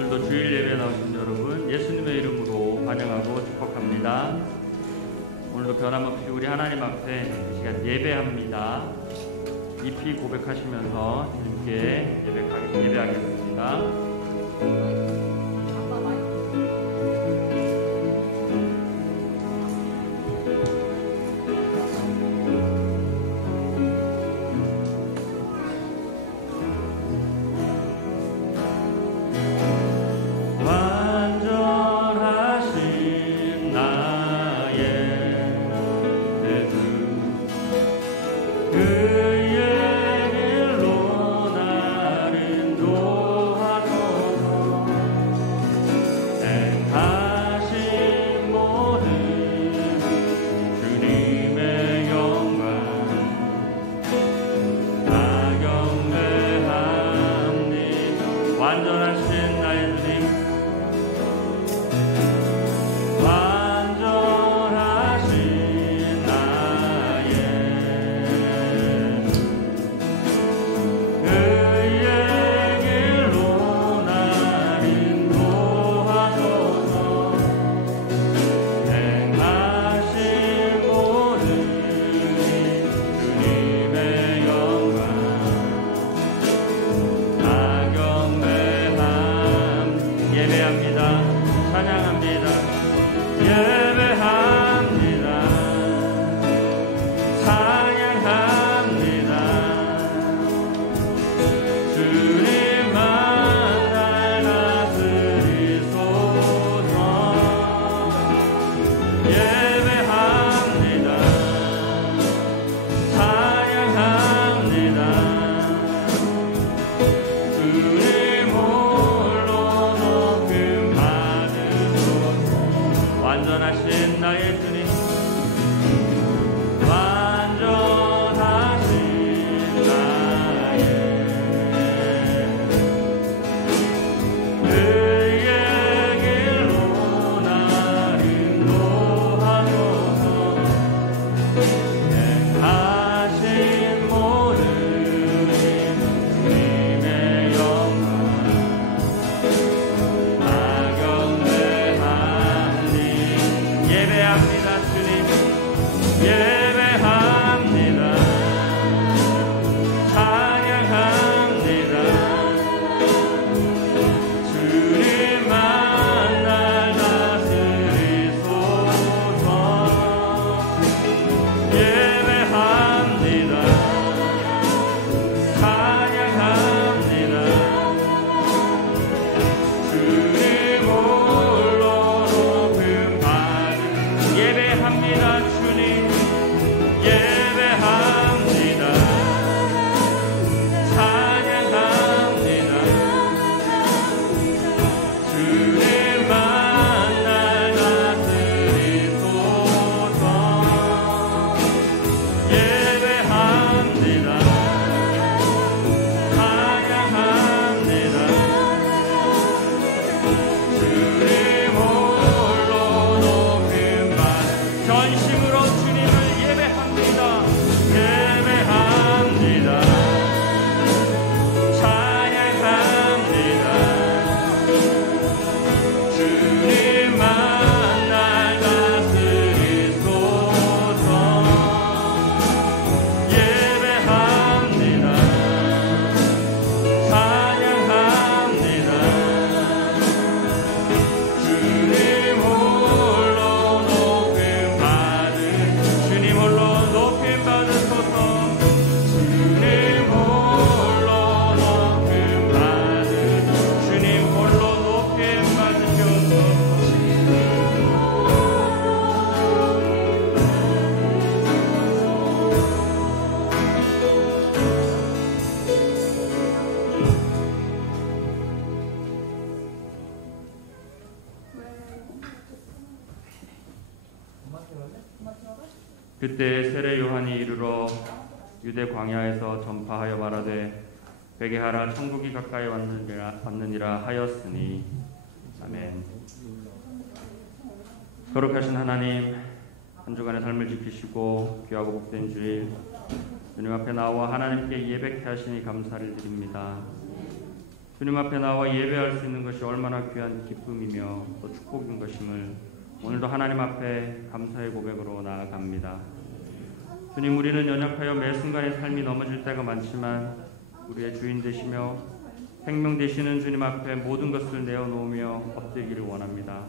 오늘도 주일 예배 나오신 여러분 예수님의 이름으로 환영하고 축복합니다. 오늘도 변함없이 우리 하나님 앞에 이 시간 예배합니다. 깊이 고백하시면서 주님께 예배하겠습니다. 그때 세례 요한이 이르러 유대 광야에서 전파하여 말하되 회개하라 천국이 가까이 왔느니라 하였으니. 아멘. 거룩하신 하나님, 한 주간의 삶을 지키시고 귀하고 복된 주일 주님 앞에 나와 하나님께 예배케 하시니 감사를 드립니다. 주님 앞에 나와 예배할 수 있는 것이 얼마나 귀한 기쁨이며 또 축복인 것임을 오늘도 하나님 앞에 감사의 고백으로 나아갑니다. 주님, 우리는 연약하여 매 순간의 삶이 넘어질 때가 많지만 우리의 주인 되시며 생명 되시는 주님 앞에 모든 것을 내어놓으며 엎드리기를 원합니다.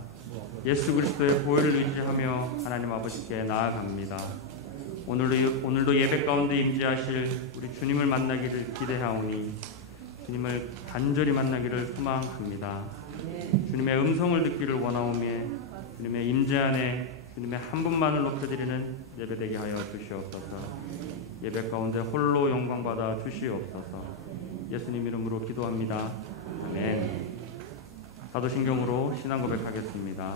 예수 그리스도의 보혈을 의지하며 하나님 아버지께 나아갑니다. 오늘도 예배 가운데 임재하실 우리 주님을 만나기를 기대하오니 주님을 간절히 만나기를 소망합니다. 주님의 음성을 듣기를 원하오며 주님의 임재 안에 주님의 한 분만을 높여드리는 예배되게 하여 주시옵소서. 예배 가운데 홀로 영광받아 주시옵소서. 예수님 이름으로 기도합니다. 아멘. 사도신경으로 신앙 고백하겠습니다.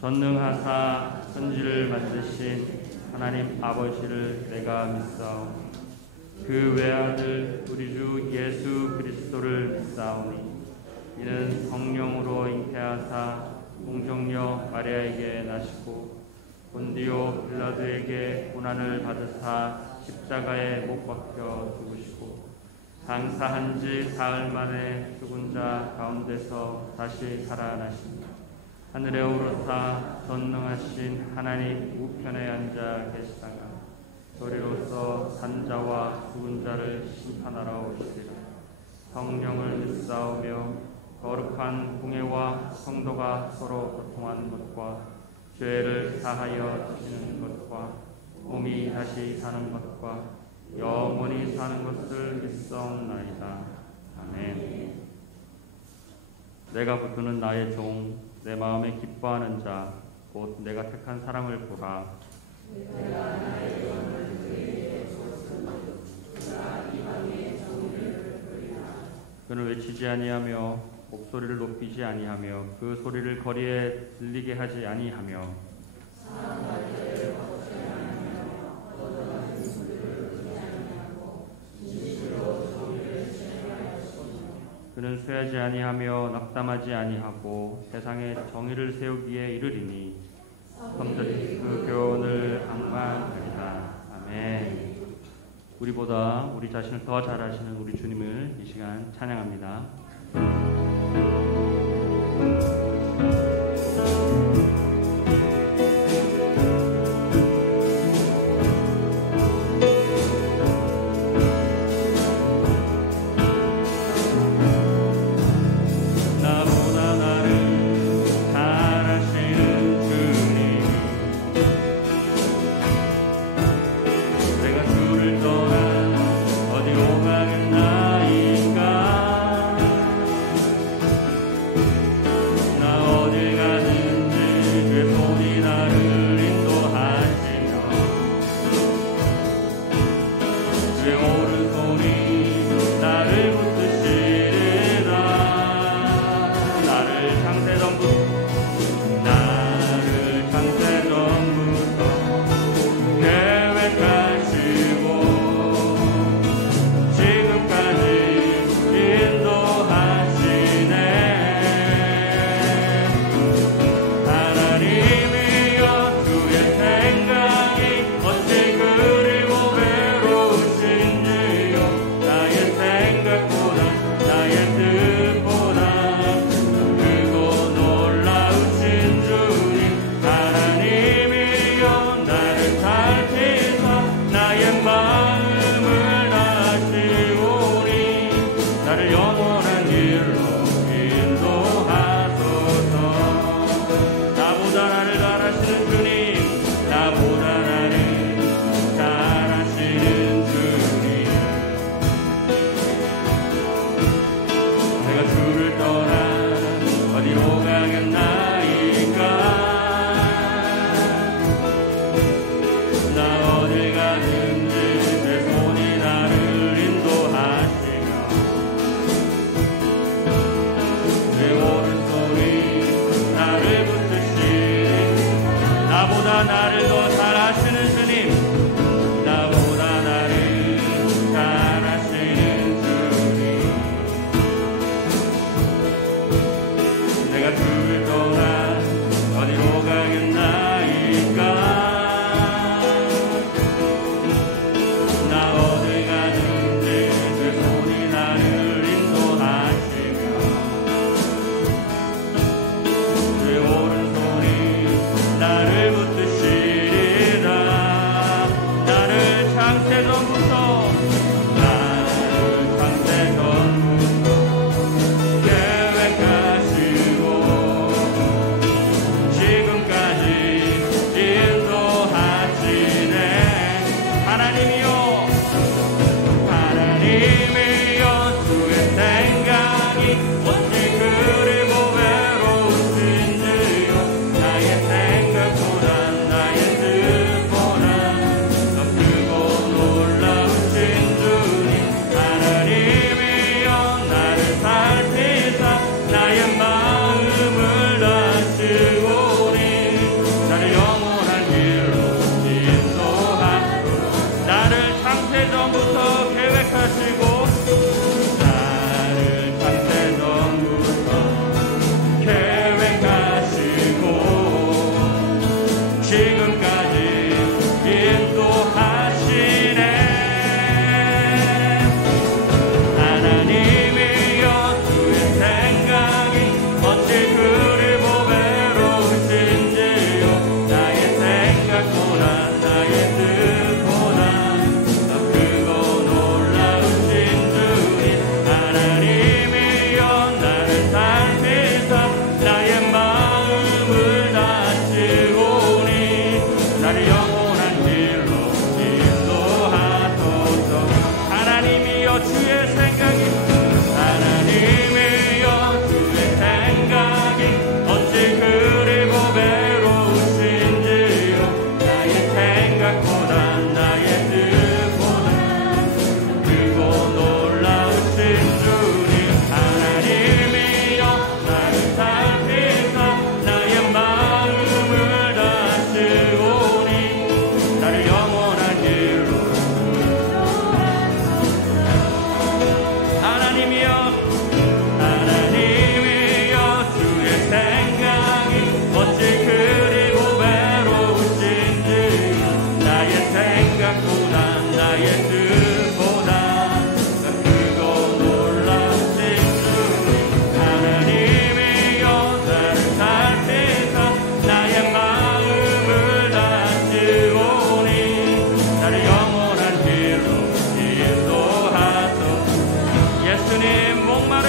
전능하사 천지를 만드신 하나님 아버지를 내가 믿사오니 그 외아들 우리 주 예수 그리스도를 믿사오니 이는 성령으로 잉태하사 동정녀 마리아에게 나시고 본디오 빌라도에게 고난을 받으사 십자가에 못 박혀 죽으시고 장사한 지 사흘 만에 죽은 자 가운데서 다시 살아나시니 하늘에 오르사 전능하신 하나님 우편에 앉아 계시다가 도리로서 산자와 죽은 자를 심판하러 오시리라. 성령을 믿사오며 거룩한 공예와 성도가 서로 고통하는 것과 죄를 사하여 지는 것과 몸이 다시 사는 것과 영원히 사는 것을 믿사옵나이다. 아멘. 내가 붙드는 나의 종, 내 마음에 기뻐하는 자, 곧 내가 택한 사람을 보라. 그는 외치지 아니하며 목소리를 높이지 아니하며 그 소리를 거리에 들리게 하지 아니하며 그는 쇠하지 아니하며 낙담하지 아니하고 세상에 정의를 세우기에 이르리니 섬들이 그 교훈을 앙망하리라. 아멘. 우리보다 우리 자신을 더 잘 아시는 우리 주님을 이 시간 찬양합니다.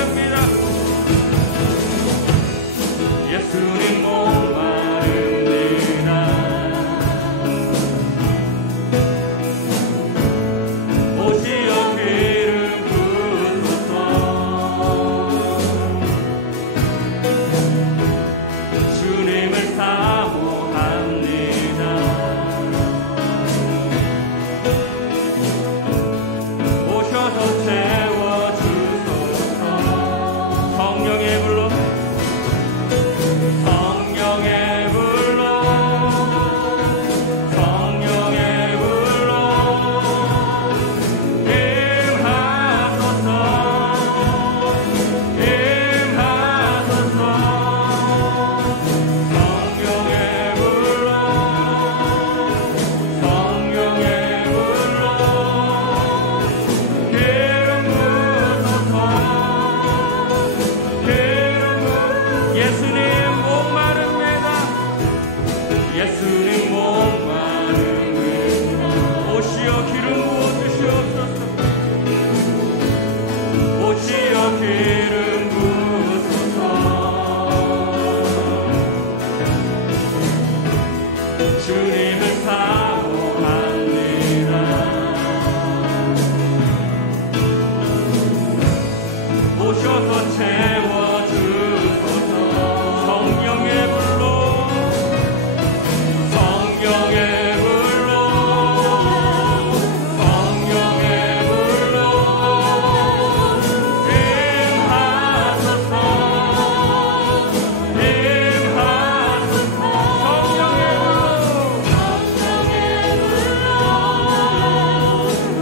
목마릅니다. 예수님 목마릅니다. 오시어 기름 부으소서. 주님을 사모합니다. 오셔서 채워주소서. 성령의 불로 성령의 불로 성령의 불로 임하소서. 임하소서. 성령의 불로 성령의 불로 기름 부으소서. 예수님 목마릅니다. 예수님 목마릅니다. 오시어 기름 부어주시옵소서. 오시어 기름 부으소서. 주님을 사모합니다. 오셔서 채워주소서. 성령의 불로 성령의 불로 성령의 불로 임하소서. 임하소서. 성령의 불로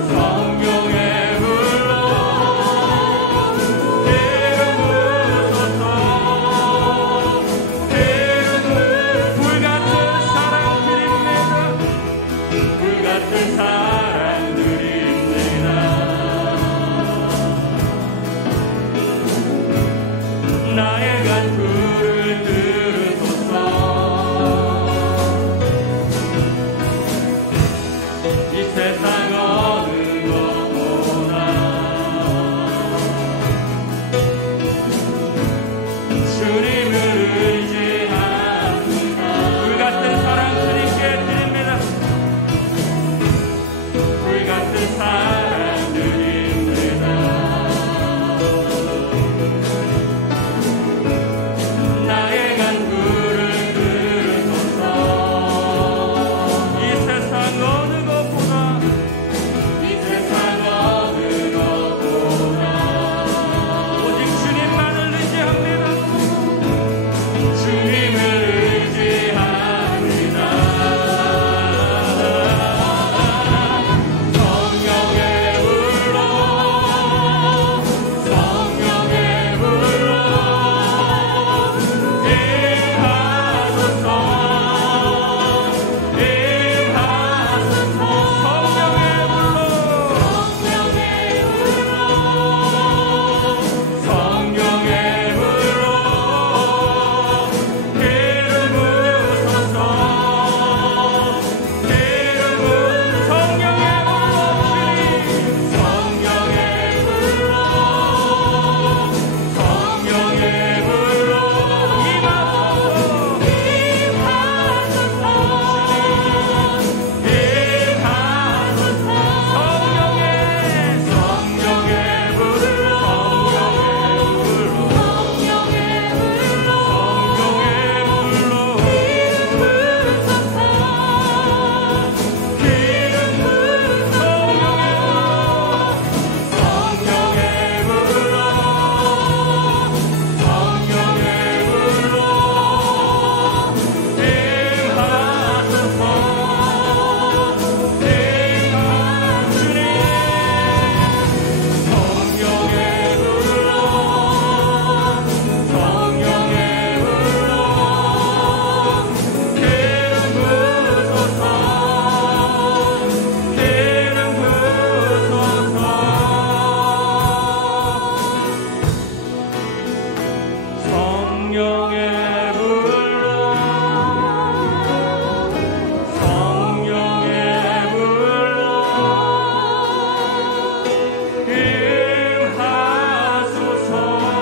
성령의 불로 불같은 사랑 드립니다. 불같은 사랑 드립니다. 나의 간구를 들으소서. 이 세상 어느 것보다 주님을 의지합니다. 불같은 사랑 주님께 드립니다. 불같은 사랑 드립니다. 나의 간구를 들으소서. 이 세상 어느 것보다 이 세상 어느 것보다 오직 주님만을 의지합니다. 주님을 의지합니다. 성령의 불로 성령의 불로 임하소서. 임하소서. 성령의 불로 성령의 불로 기름 부으소서. 기름 성령의 불로 성령의 불로 임하소서. 임하소서. 성령의 불로 임하소서.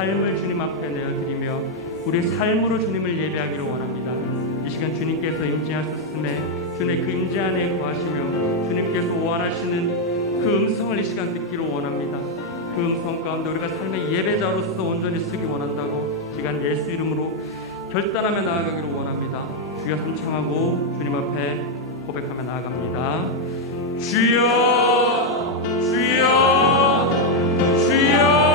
삶을 주님 앞에 내어드리며 우리의 삶으로 주님을 예배하기를 원합니다. 이 시간 주님께서 임재하셨음에 주님의 그 임재 안에 거하시며 주님께서 원하시는 그 음성을 이 시간 듣기를 원합니다. 그 음성 가운데 우리가 삶의 예배자로서 온전히 쓰기 원한다고 시간 예수 이름으로 결단하며 나아가기를 원합니다. 주여 삼창하고 주님 앞에 고백하며 나아갑니다. 주여 주여 주여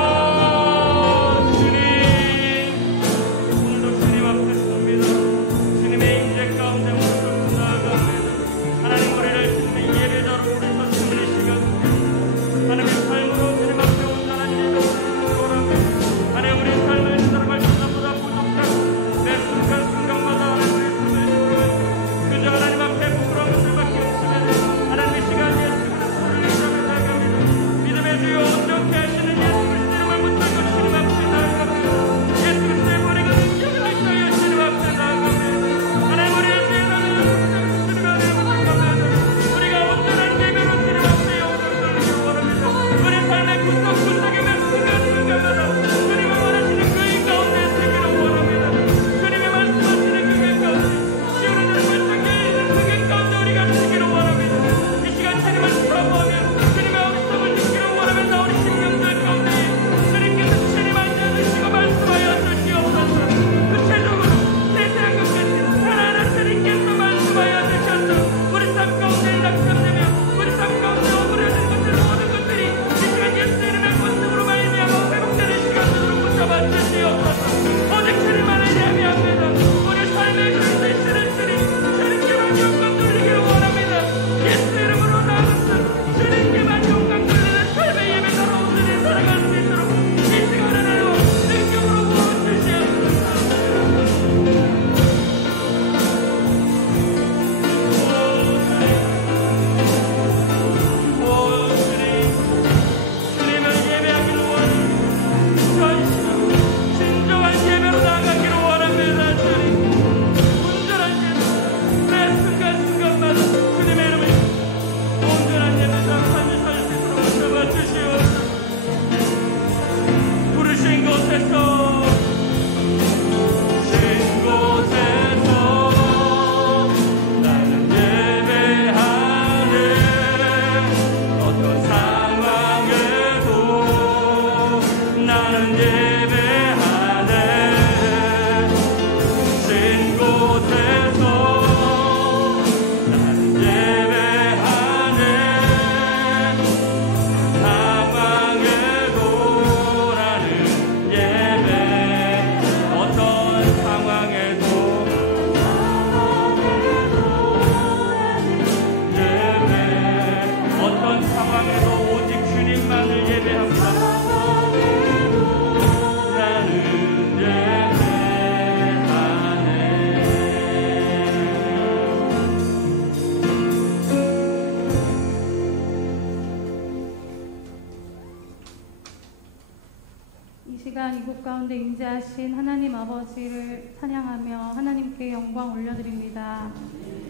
이곳 가운데 임재하신 하나님 아버지를 찬양하며 하나님께 영광 올려드립니다.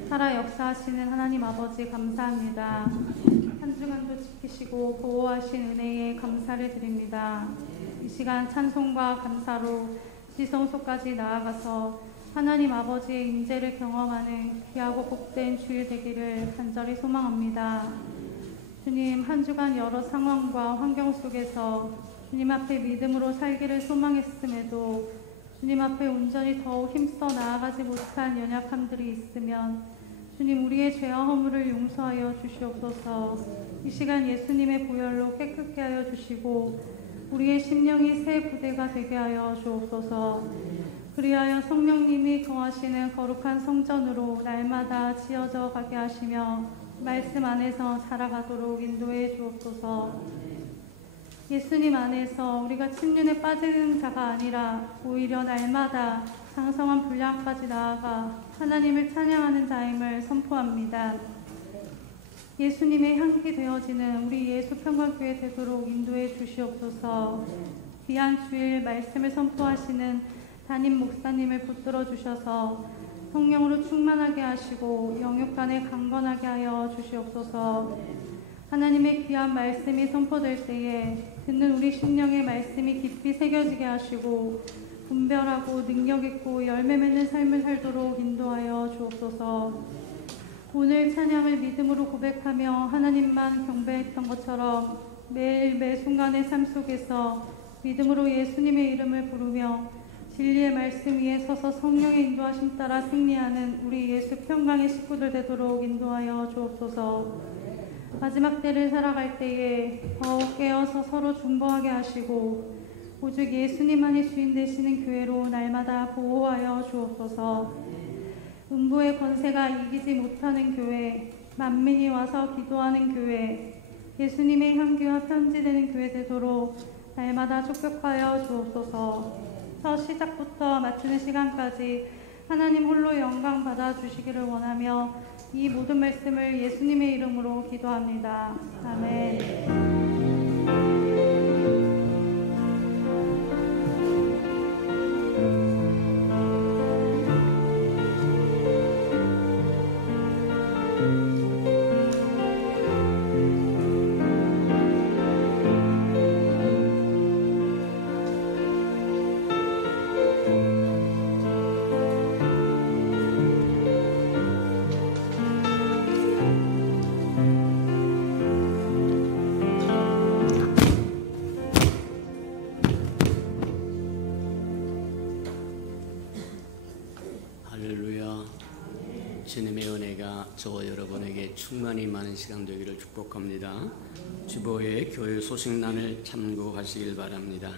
살아 역사하시는 하나님 아버지 감사합니다. 한 주간도 지키시고 보호하신 은혜에 감사를 드립니다. 이 시간 찬송과 감사로 지성소까지 나아가서 하나님 아버지의 임재를 경험하는 귀하고 복된 주일 되기를 간절히 소망합니다. 주님, 한 주간 여러 상황과 환경 속에서 주님 앞에 믿음으로 살기를 소망했음에도 주님 앞에 온전히 더욱 힘써 나아가지 못한 연약함들이 있으면 주님, 우리의 죄와 허물을 용서하여 주시옵소서. 이 시간 예수님의 보혈로 깨끗게 하여 주시고 우리의 심령이 새 부대가 되게 하여 주옵소서. 그리하여 성령님이 거하시는 거룩한 성전으로 날마다 지어져 가게 하시며 말씀 안에서 자라가도록 인도해 주옵소서. 예수님 안에서 우리가 침륜에 빠지는 자가 아니라 오히려 날마다 장성한 분량까지 나아가 하나님을 찬양하는 자임을 선포합니다. 예수님의 향기 되어지는 우리 예수평강교회 되도록 인도해 주시옵소서. 귀한 주일 말씀을 선포하시는 담임 목사님을 붙들어 주셔서 성령으로 충만하게 하시고 영육간에 강건하게 하여 주시옵소서. 하나님의 귀한 말씀이 선포될 때에 듣는 우리 심령의 말씀이 깊이 새겨지게 하시고 분별하고 능력 있고 열매 맺는 삶을 살도록 인도하여 주옵소서. 오늘 찬양을 믿음으로 고백하며 하나님만 경배했던 것처럼 매일 매 순간의 삶 속에서 믿음으로 예수님의 이름을 부르며 진리의 말씀 위에 서서 성령의 인도하심 따라 승리하는 우리 예수 평강의 식구들 되도록 인도하여 주옵소서. 마지막 때를 살아갈 때에 더욱 깨어서 서로 중보하게 하시고 오직 예수님만이 주인 되시는 교회로 날마다 보호하여 주옵소서. 음부의 권세가 이기지 못하는 교회, 만민이 와서 기도하는 교회, 예수님의 향기와 편지되는 교회 되도록 날마다 축복하여 주옵소서. 첫 시작부터 마치는 시간까지 하나님 홀로 영광 받아 주시기를 원하며 이 모든 말씀을 예수님의 이름으로 기도합니다. 아멘. 주님의 은혜가 저와 여러분에게 충만히 많은 시간 되기를 축복합니다. 주보의 교회 소식란을 참고하시길 바랍니다.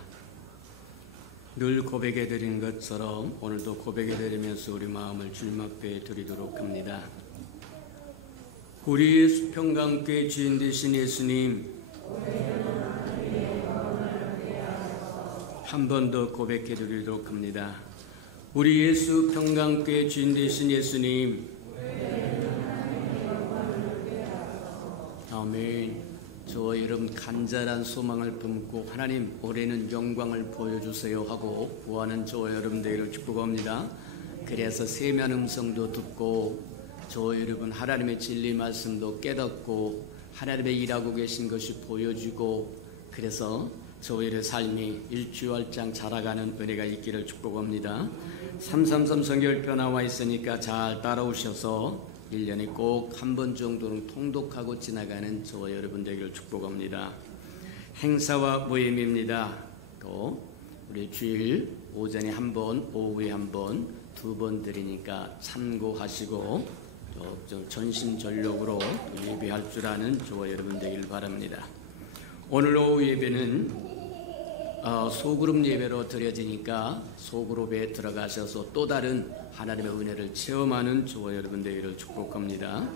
늘 고백해드린 것처럼 오늘도 고백해드리면서 우리 마음을 주님 앞에 드리도록 합니다. 우리의 수평강교회 주인 되신 예수님, 한 번 더 고백해드리도록 합니다. 우리 예수 평강교회 주인 되신 예수님, 아멘. 저와 여러분 간절한 소망을 품고 하나님 올해는 영광을 보여주세요 하고 구하는 저와 여러분들을 축복합니다. 그래서 세미한 음성도 듣고 저와 여러분 하나님의 진리 말씀도 깨닫고 하나님의 일하고 계신 것이 보여지고 그래서 저와 여러분의 삶이 일주일장 자라가는 은혜가 있기를 축복합니다. 333 성경표 나와 있으니까 잘 따라오셔서 1년에 꼭 한 번 정도는 통독하고 지나가는 저와 여러분 되기를 축복합니다. 행사와 모임입니다. 또 우리 주일 오전에 한 번, 오후에 한 번, 2번 드리니까 참고하시고 또 전심전력으로 예배할 줄 아는 저와 여러분 되길 바랍니다. 오늘 오후 예배는 소그룹 예배로 드려지니까 소그룹에 들어가셔서 또 다른 하나님의 은혜를 체험하는 저와 여러분 되기를 축복합니다.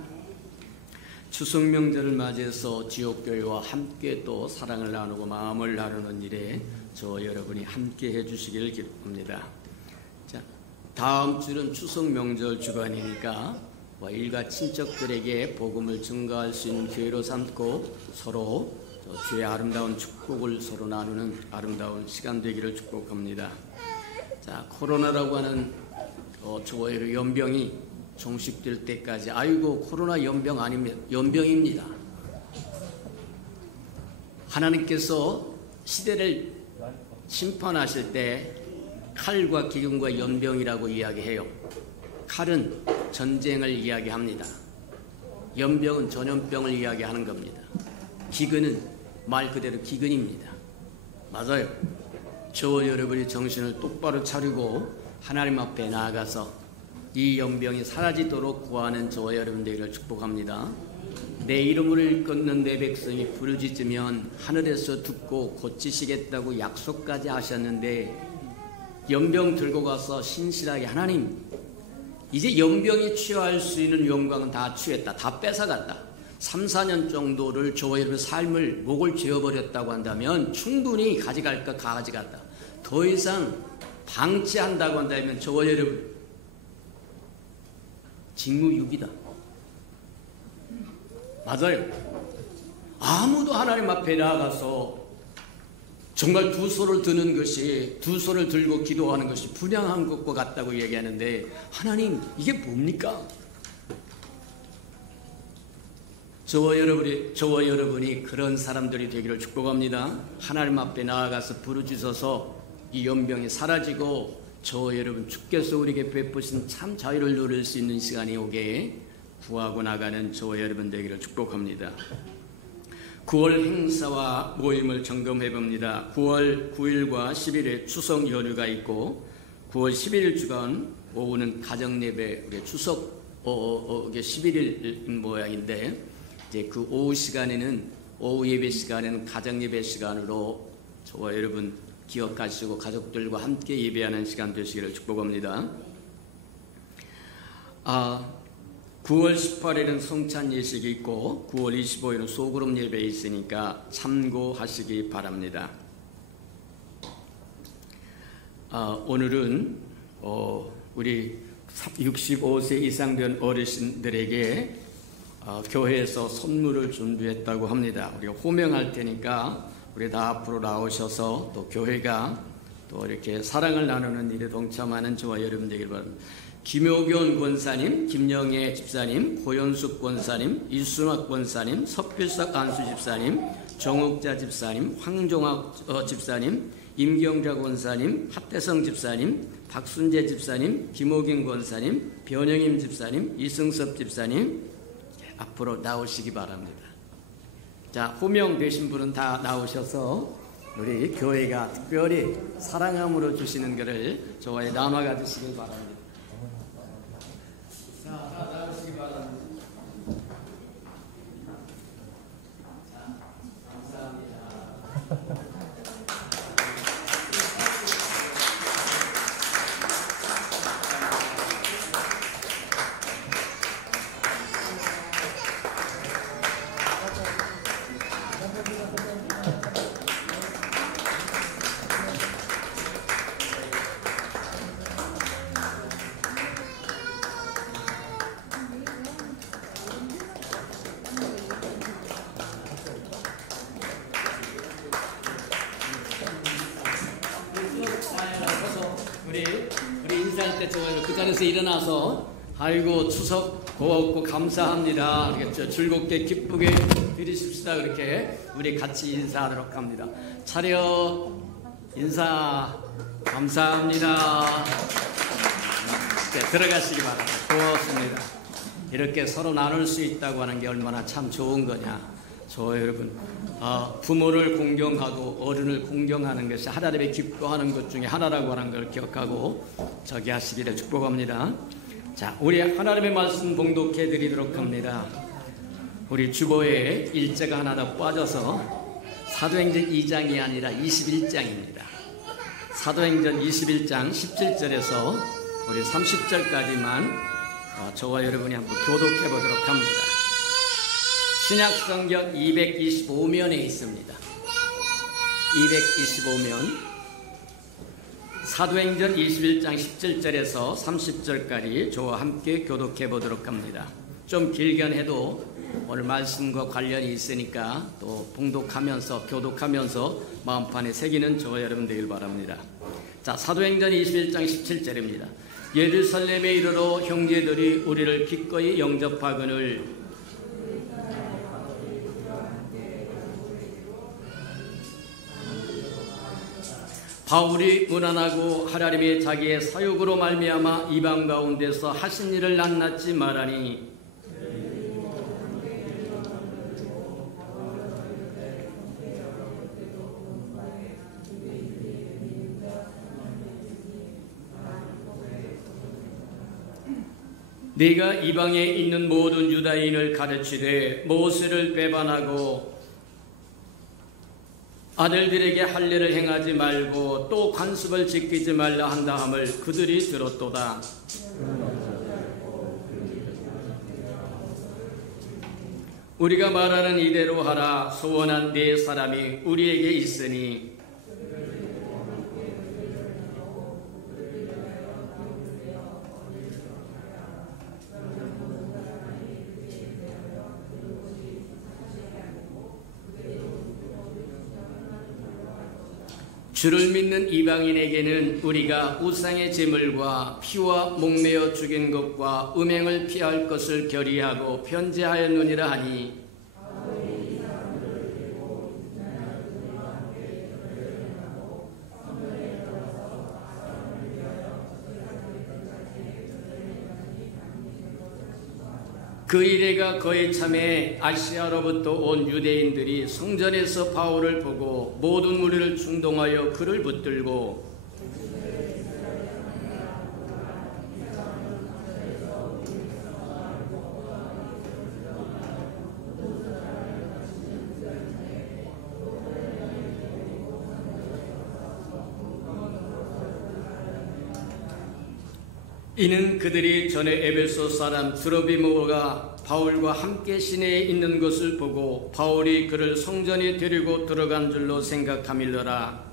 추석 명절을 맞이해서 지역교회와 함께 또 사랑을 나누고 마음을 나누는 일에 저와 여러분이 함께 해주시기를 기도합니다. 자, 다음 주는 추석 명절 주간이니까 일가 친척들에게 복음을 증거할 수 있는 기회로 삼고 서로 주의 아름다운 축복을 서로 나누는 아름다운 시간 되기를 축복합니다. 자, 코로나라고 하는 저와 여러분 연병이 종식될 때까지 아이고 코로나 연병 아닙니다. 연병입니다. 하나님께서 시대를 심판하실 때 칼과 기근과 연병이라고 이야기해요. 칼은 전쟁을 이야기합니다. 연병은 전염병을 이야기하는 겁니다. 기근은 말 그대로 기근입니다. 맞아요. 저와 여러분이 정신을 똑바로 차리고 하나님 앞에 나아가서 이 연병이 사라지도록 구하는 저와 여러분 되기를 축복합니다. 내 이름을 일컫는 내 백성이 부르짖으면 하늘에서 듣고 고치시겠다고 약속까지 하셨는데 연병 들고 가서 신실하게 하나님 이제 연병이 취할 수 있는 영광은 다 취했다. 다 뺏어갔다. 3, 4년 정도를 저와 여러분 삶을 목을 죄어버렸다고 한다면 충분히 가져갈 것 가져갔다. 더 이상 방치한다고 한다면 저와 여러분 직무유기다. 맞아요. 아무도 하나님 앞에 나아가서 정말 두 손을 드는 것이 두 손을 들고 기도하는 것이 분양한 것과 같다고 얘기하는데 하나님 이게 뭡니까? 저와 여러분이 그런 사람들이 되기를 축복합니다. 하나님 앞에 나아가서 부르짖어서 이 연병이 사라지고 저와 여러분 주께서 우리에게 베푸신 참 자유를 누릴 수 있는 시간이 오게 구하고 나가는 저와 여러분 되기를 축복합니다. 9월 행사와 모임을 점검해 봅니다. 9월 9일과 10일에 추석 연휴가 있고 9월 11일 주간 오후는 가정예배, 우리 추석 11일 모양인데 이제 그 오후 시간에는 오후 예배 시간에는 가정 예배 시간으로 저와 여러분 기억하시고 가족들과 함께 예배하는 시간 되시기를 축복합니다. 9월 18일은 성찬 예식이 있고 9월 25일은 소그룹 예배 있으니까 참고하시기 바랍니다. 오늘은 우리 65세 이상 된 어르신들에게 교회에서 선물을 준비했다고 합니다. 우리가 호명할 테니까 우리 다 앞으로 나오셔서 또 교회가 또 이렇게 사랑을 나누는 일에 동참하는 저와 여러분 되길 바랍니다. 김효견 권사님, 김영애 집사님, 고현숙 권사님, 이순학 권사님, 석필석 안수 집사님, 정옥자 집사님, 황종학 집사님, 임경자 권사님, 하태성 집사님, 박순재 집사님, 김호긴 권사님, 변영임 집사님, 이승섭 집사님 앞으로 나오시기 바랍니다. 자, 호명되신 분은 다 나오셔서 우리 교회가 특별히 사랑함으로 주시는 것을 저와 나눠 가지시길 바랍니다. 자, 나오시기 바랍니다. 자, 감사합니다. 우리 인사할 때 좋아요. 그 자리에서 일어나서 아이고 추석 고맙고 감사합니다. 알겠죠? 즐겁게 기쁘게 드리십시다. 그렇게 우리 같이 인사하도록 합니다. 차려 인사 감사합니다. 네, 들어가시기 바랍니다. 고맙습니다. 이렇게 서로 나눌 수 있다고 하는 게 얼마나 참 좋은 거냐. 저 여러분 부모를 공경하고 어른을 공경하는 것이 하나님의 기뻐하는 것 중에 하나라고 하는 걸 기억하고 저기 하시기를 축복합니다. 자, 우리 하나님의 말씀 봉독해 드리도록 합니다. 우리 주보에 일자가 하나 더 빠져서 사도행전 2장이 아니라 21장입니다. 사도행전 21장 17절에서 우리 30절까지만 저와 여러분이 한번 교독해 보도록 합니다. 신약성경 225면에 있습니다. 225면 사도행전 21장 17절에서 30절까지 저와 함께 교독해 보도록 합니다. 좀 길긴 해도 오늘 말씀과 관련이 있으니까 또 봉독하면서 교독하면서 마음판에 새기는 저와 여러분 되길 바랍니다. 자, 사도행전 21장 17절입니다. 예루살렘에 이르러 형제들이 우리를 기꺼이 영접하거늘 바울이 무난하고 하나님의 자기의 사역으로 말미암아 이방 가운데서 하신 일을 낱낱이 말하니 네가 이방에 있는 모든 유다인을 가르치되 모세를 배반하고 아들들에게 할례를 행하지 말고 또 관습을 지키지 말라 한다 함을 그들이 들었도다. 우리가 말하는 이대로 하라. 소원한 네 사람이 우리에게 있으니 주를 믿는 이방인에게는 우리가 우상의 제물과 피와 목매어 죽인 것과 음행을 피할 것을 결의하고 편제하였느니라 하니 그 이래가 거의 참에 아시아로부터 온 유대인들이 성전에서 바울을 보고 모든 무리를 충동하여 그를 붙들고 이는 그들이 전에 에베소 사람 드로비모가 바울과 함께 시내에 있는 것을 보고 바울이 그를 성전에 데리고 들어간 줄로 생각함일러라.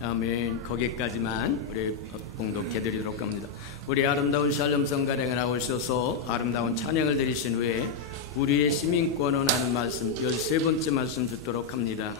아멘. 거기까지만 우리 봉독해 드리도록 합니다. 우리 아름다운 샬롬 성가령에 나오셔서 아름다운 찬양을 드리신 후에 우리의 시민권은 하는 말씀 13번째 말씀 듣도록 합니다.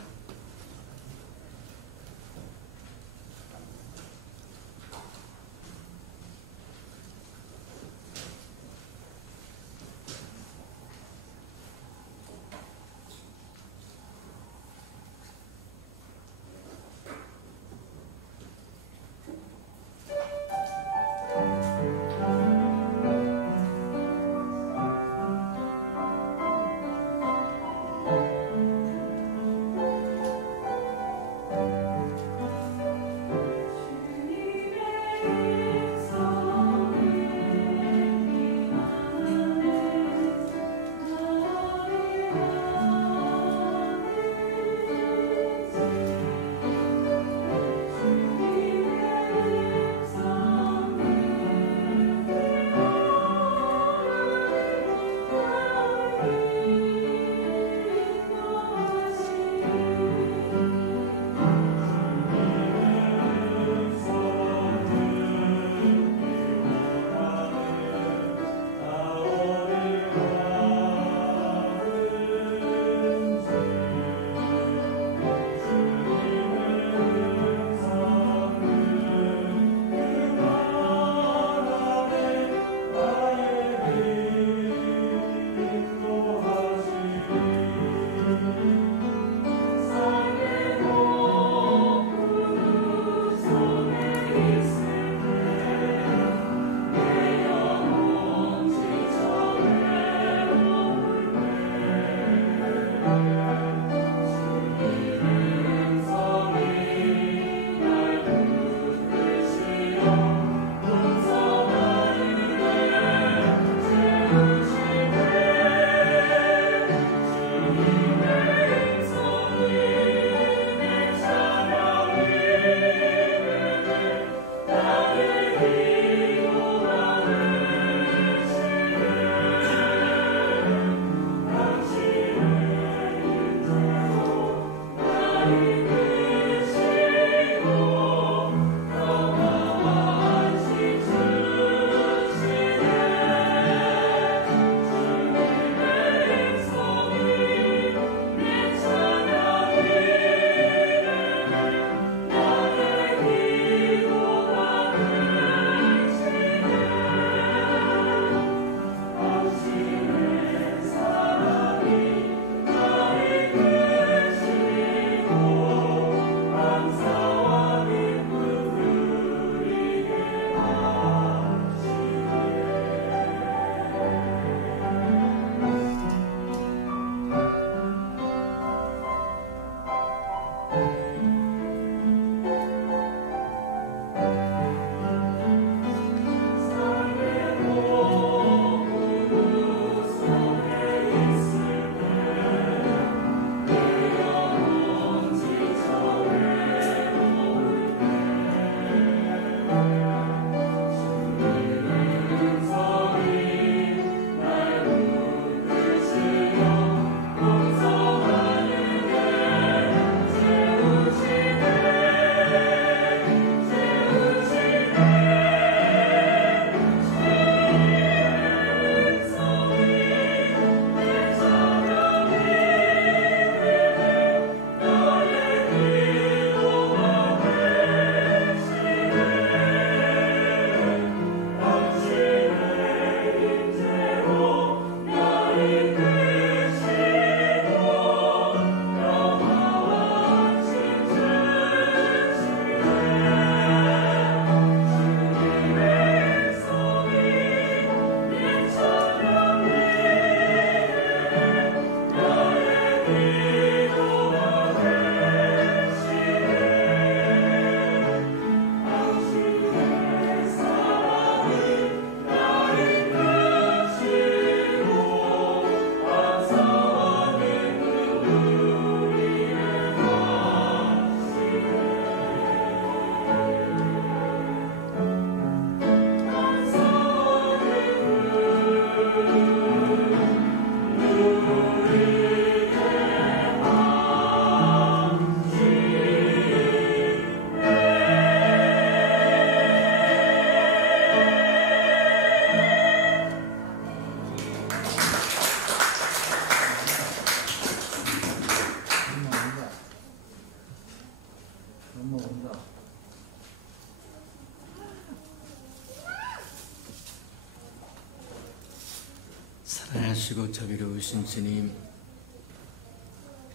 사랑하시고 자비로우신 주님,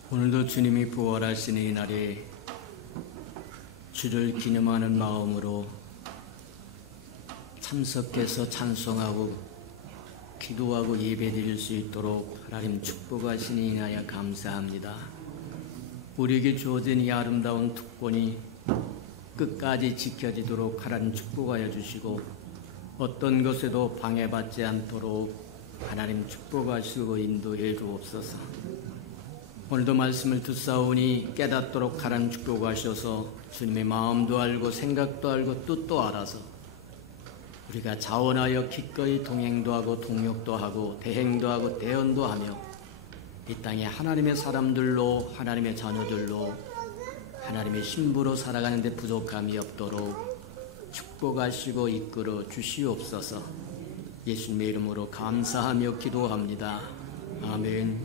오늘도 주님이 부활하시는 이 날에 주를 기념하는 마음으로 참석해서 찬송하고 기도하고 예배드릴 수 있도록 하나님 축복하시니 인하여 감사합니다. 우리에게 주어진 이 아름다운 특권이 끝까지 지켜지도록 하나님 축복하여 주시고 어떤 것에도 방해받지 않도록 하나님 축복하시고 인도해 주옵소서. 오늘도 말씀을 듣사오니 깨닫도록 하나님 축복하셔서 주님의 마음도 알고 생각도 알고 뜻도 알아서 우리가 자원하여 기꺼이 동행도 하고 동역도 하고 대행도 하고 대언도 하며 이 땅에 하나님의 사람들로 하나님의 자녀들로 하나님의 신부로 살아가는 데 부족함이 없도록 축복하시고 이끌어 주시옵소서. 예수님의 이름으로 감사하며 기도합니다. 아멘.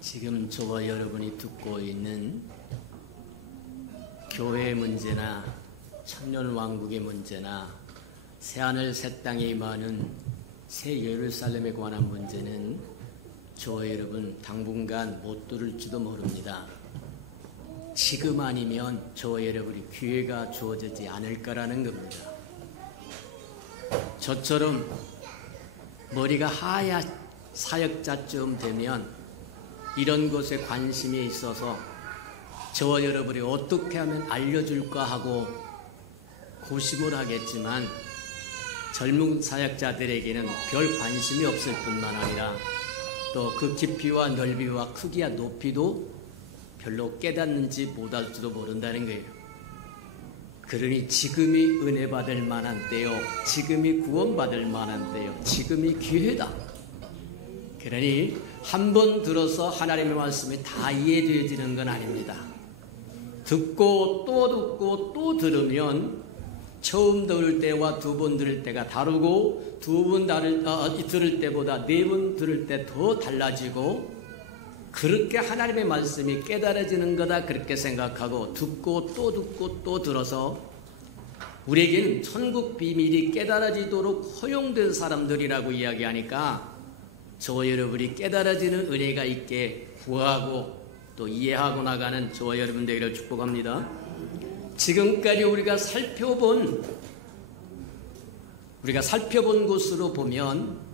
지금 저와 여러분이 듣고 있는 교회의 문제나 천년왕국의 문제나 새하늘 새 땅에 임하는 새 예루살렘에 관한 문제는 저와 여러분 당분간 못 들을지도 모릅니다. 지금 아니면 저와 여러분이 기회가 주어지지 않을까라는 겁니다. 저처럼 머리가 하얀 사역자쯤 되면 이런 것에 관심이 있어서 저와 여러분이 어떻게 하면 알려줄까 하고 고심을 하겠지만 젊은 사역자들에게는 별 관심이 없을 뿐만 아니라 또 그 깊이와 넓이와 크기와 높이도 별로 깨닫는지 못할지도 모른다는 거예요. 그러니 지금이 은혜 받을 만한 때요, 지금이 구원받을 만한 때요, 지금이 기회다. 그러니 한 번 들어서 하나님의 말씀이 다 이해되어지는 건 아닙니다. 듣고 또 들으면 처음 들을 때와 두 번 들을 때가 다르고 두 번 들을 때보다 네 번 들을 때 더 달라지고 그렇게 하나님의 말씀이 깨달아지는 거다 그렇게 생각하고 듣고 또 들어서 우리에게는 천국 비밀이 깨달아지도록 허용된 사람들이라고 이야기하니까 저와 여러분이 깨달아지는 은혜가 있게 구하고 또 이해하고 나가는 저와 여러분 되기를 축복합니다. 지금까지 우리가 살펴본 곳으로 보면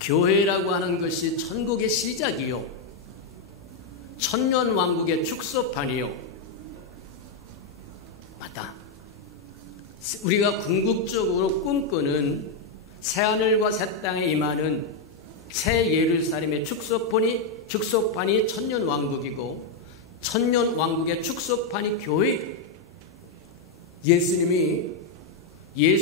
교회라고 하는 것이 천국의 시작이요, 천년왕국의 축소판이요. 맞다. 우리가 궁극적으로 꿈꾸는 새하늘과 새 땅에 임하는 새 예루살렘의 축소판이 천년왕국이고 천년왕국의 축소판이 교회. 예수님이 이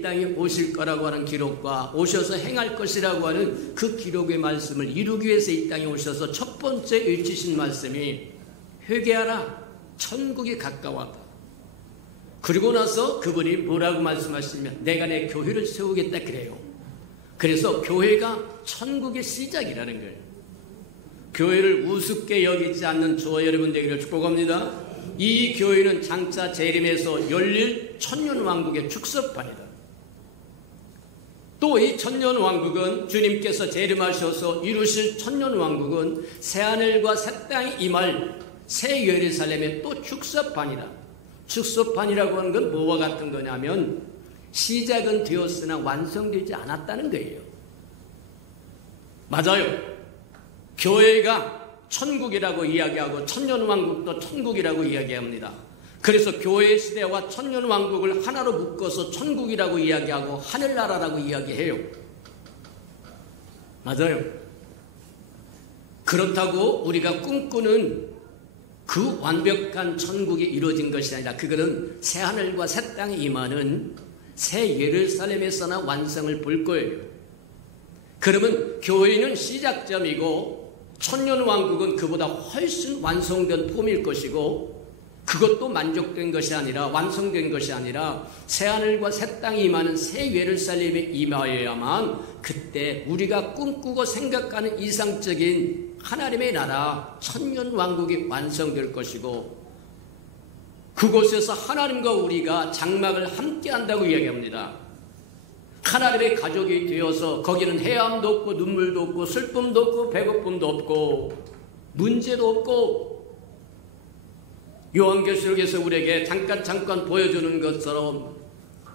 땅에 오실 거라고 하는 기록과 오셔서 행할 것이라고 하는 그 기록의 말씀을 이루기 위해서 이 땅에 오셔서 첫 번째 외치신 말씀이 회개하라, 천국이 가까웠다. 그리고 나서 그분이 뭐라고 말씀하시냐면 내가 내 교회를 세우겠다 그래요. 그래서 교회가 천국의 시작이라는 거예요. 교회를 우습게 여기지 않는 저와 여러분 되기를 축복합니다. 이 교회는 장차 재림에서 열릴 천년왕국의 축소판이다. 또 이 천년왕국은 주님께서 재림하셔서 이루실 천년왕국은 새하늘과 새 땅이 임할 새 예루살렘의 또 축소판이다. 축소판이라고 하는 건 뭐와 같은 거냐면 시작은 되었으나 완성되지 않았다는 거예요. 맞아요. 교회가 천국이라고 이야기하고 천년왕국도 천국이라고 이야기합니다. 그래서 교회 시대와 천년왕국을 하나로 묶어서 천국이라고 이야기하고 하늘나라라고 이야기해요. 맞아요. 그렇다고 우리가 꿈꾸는 그 완벽한 천국이 이루어진 것이 아니라 그거는 새하늘과 새 땅에 임하는 새 예루살렘에서나 완성을 볼 거예요. 그러면 교회는 시작점이고 천년왕국은 그보다 훨씬 완성된 폼일 것이고 그것도 만족된 것이 아니라 완성된 것이 아니라 새하늘과 새 땅이 임하는 새 예루살렘에 임하여야만 그때 우리가 꿈꾸고 생각하는 이상적인 하나님의 나라 천년왕국이 완성될 것이고 그곳에서 하나님과 우리가 장막을 함께 한다고 이야기합니다. 하나님의 가족이 되어서 거기는 해함도 없고 눈물도 없고 슬픔도 없고 배고픔도 없고 문제도 없고, 요한계시록에서 우리에게 잠깐 보여주는 것처럼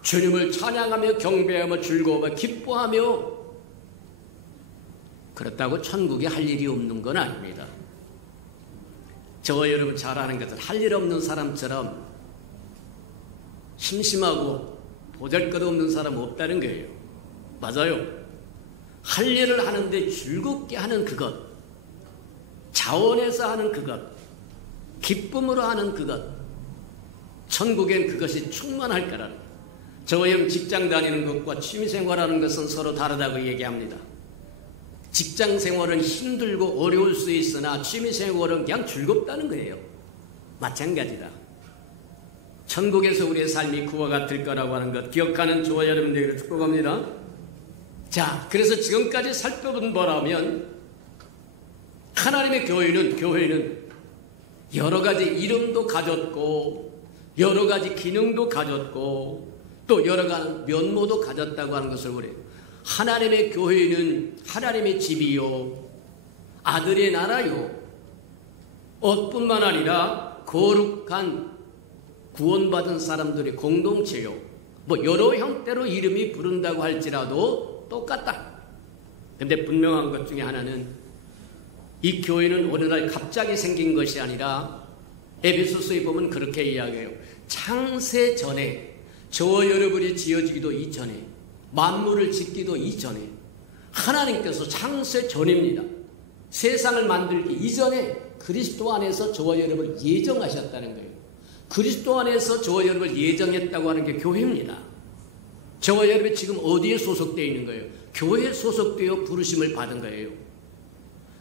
주님을 찬양하며 경배하며 즐거워하며 기뻐하며, 그렇다고 천국에 할 일이 없는 건 아닙니다. 저와 여러분 잘 아는 것은 할 일 없는 사람처럼 심심하고 보잘것없는 사람 없다는 거예요. 맞아요. 할 일을 하는데 즐겁게 하는 그것, 자원해서 하는 그것, 기쁨으로 하는 그것, 천국엔 그것이 충만할 거라는 거예요. 저와 여러분 직장 다니는 것과 취미생활하는 것은 서로 다르다고 얘기합니다. 직장 생활은 힘들고 어려울 수 있으나 취미생활은 그냥 즐겁다는 거예요. 마찬가지다. 천국에서 우리의 삶이 그와 같을 거라고 하는 것 기억하는 저와 여러분들에게 축복합니다. 자, 그래서 지금까지 살펴본 바라면 하나님의 교회는 여러 가지 이름도 가졌고 여러 가지 기능도 가졌고 또 여러 가지 면모도 가졌다고 하는 것을 우리, 하나님의 교회는 하나님의 집이요 아들의 나라요 뿐만 아니라 거룩한 구원받은 사람들의 공동체요, 여러 형태로 이름이 부른다고 할지라도 똑같다. 근데 분명한 것 중에 하나는 이 교회는 어느 날 갑자기 생긴 것이 아니라 에베소서에 보면 그렇게 이야기해요. 창세 전에, 저와 여러분이 지어지기도 이전에, 만물을 짓기도 이전에 하나님께서 창세 전입니다. 세상을 만들기 이전에 그리스도 안에서 저와 여러분을 예정하셨다는 거예요. 그리스도 안에서 저와 여러분을 예정했다고 하는 게 교회입니다. 저와 여러분이 지금 어디에 소속되어 있는 거예요? 교회에 소속되어 부르심을 받은 거예요.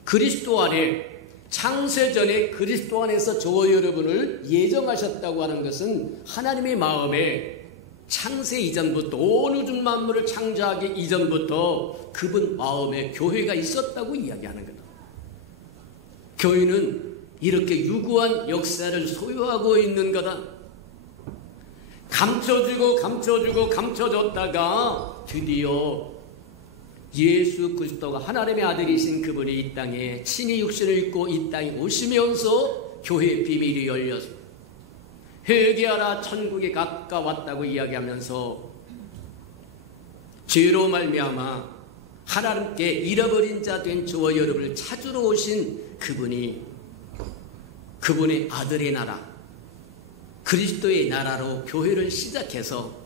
그리스도 안에, 창세전에 그리스도 안에서 저와 여러분을 예정하셨다고 하는 것은 하나님의 마음에 창세 이전부터, 온 우주 만물을 창조하기 이전부터 그분 마음에 교회가 있었다고 이야기하는 거다. 교회는 이렇게 유구한 역사를 소유하고 있는 거다. 감춰주고 드디어 예수 그리스도가 하나님의 아들이신 그분이 이 땅에 친히 육신을 입고 이 땅에 오시면서 교회의 비밀이 열렸습니다. 회개하라 천국이 가까웠다고 이야기하면서 죄로 말미암아 하나님께 잃어버린 자 된 저와 여러분을 찾으러 오신 그분이 그분의 아들의 나라, 그리스도의 나라로 교회를 시작해서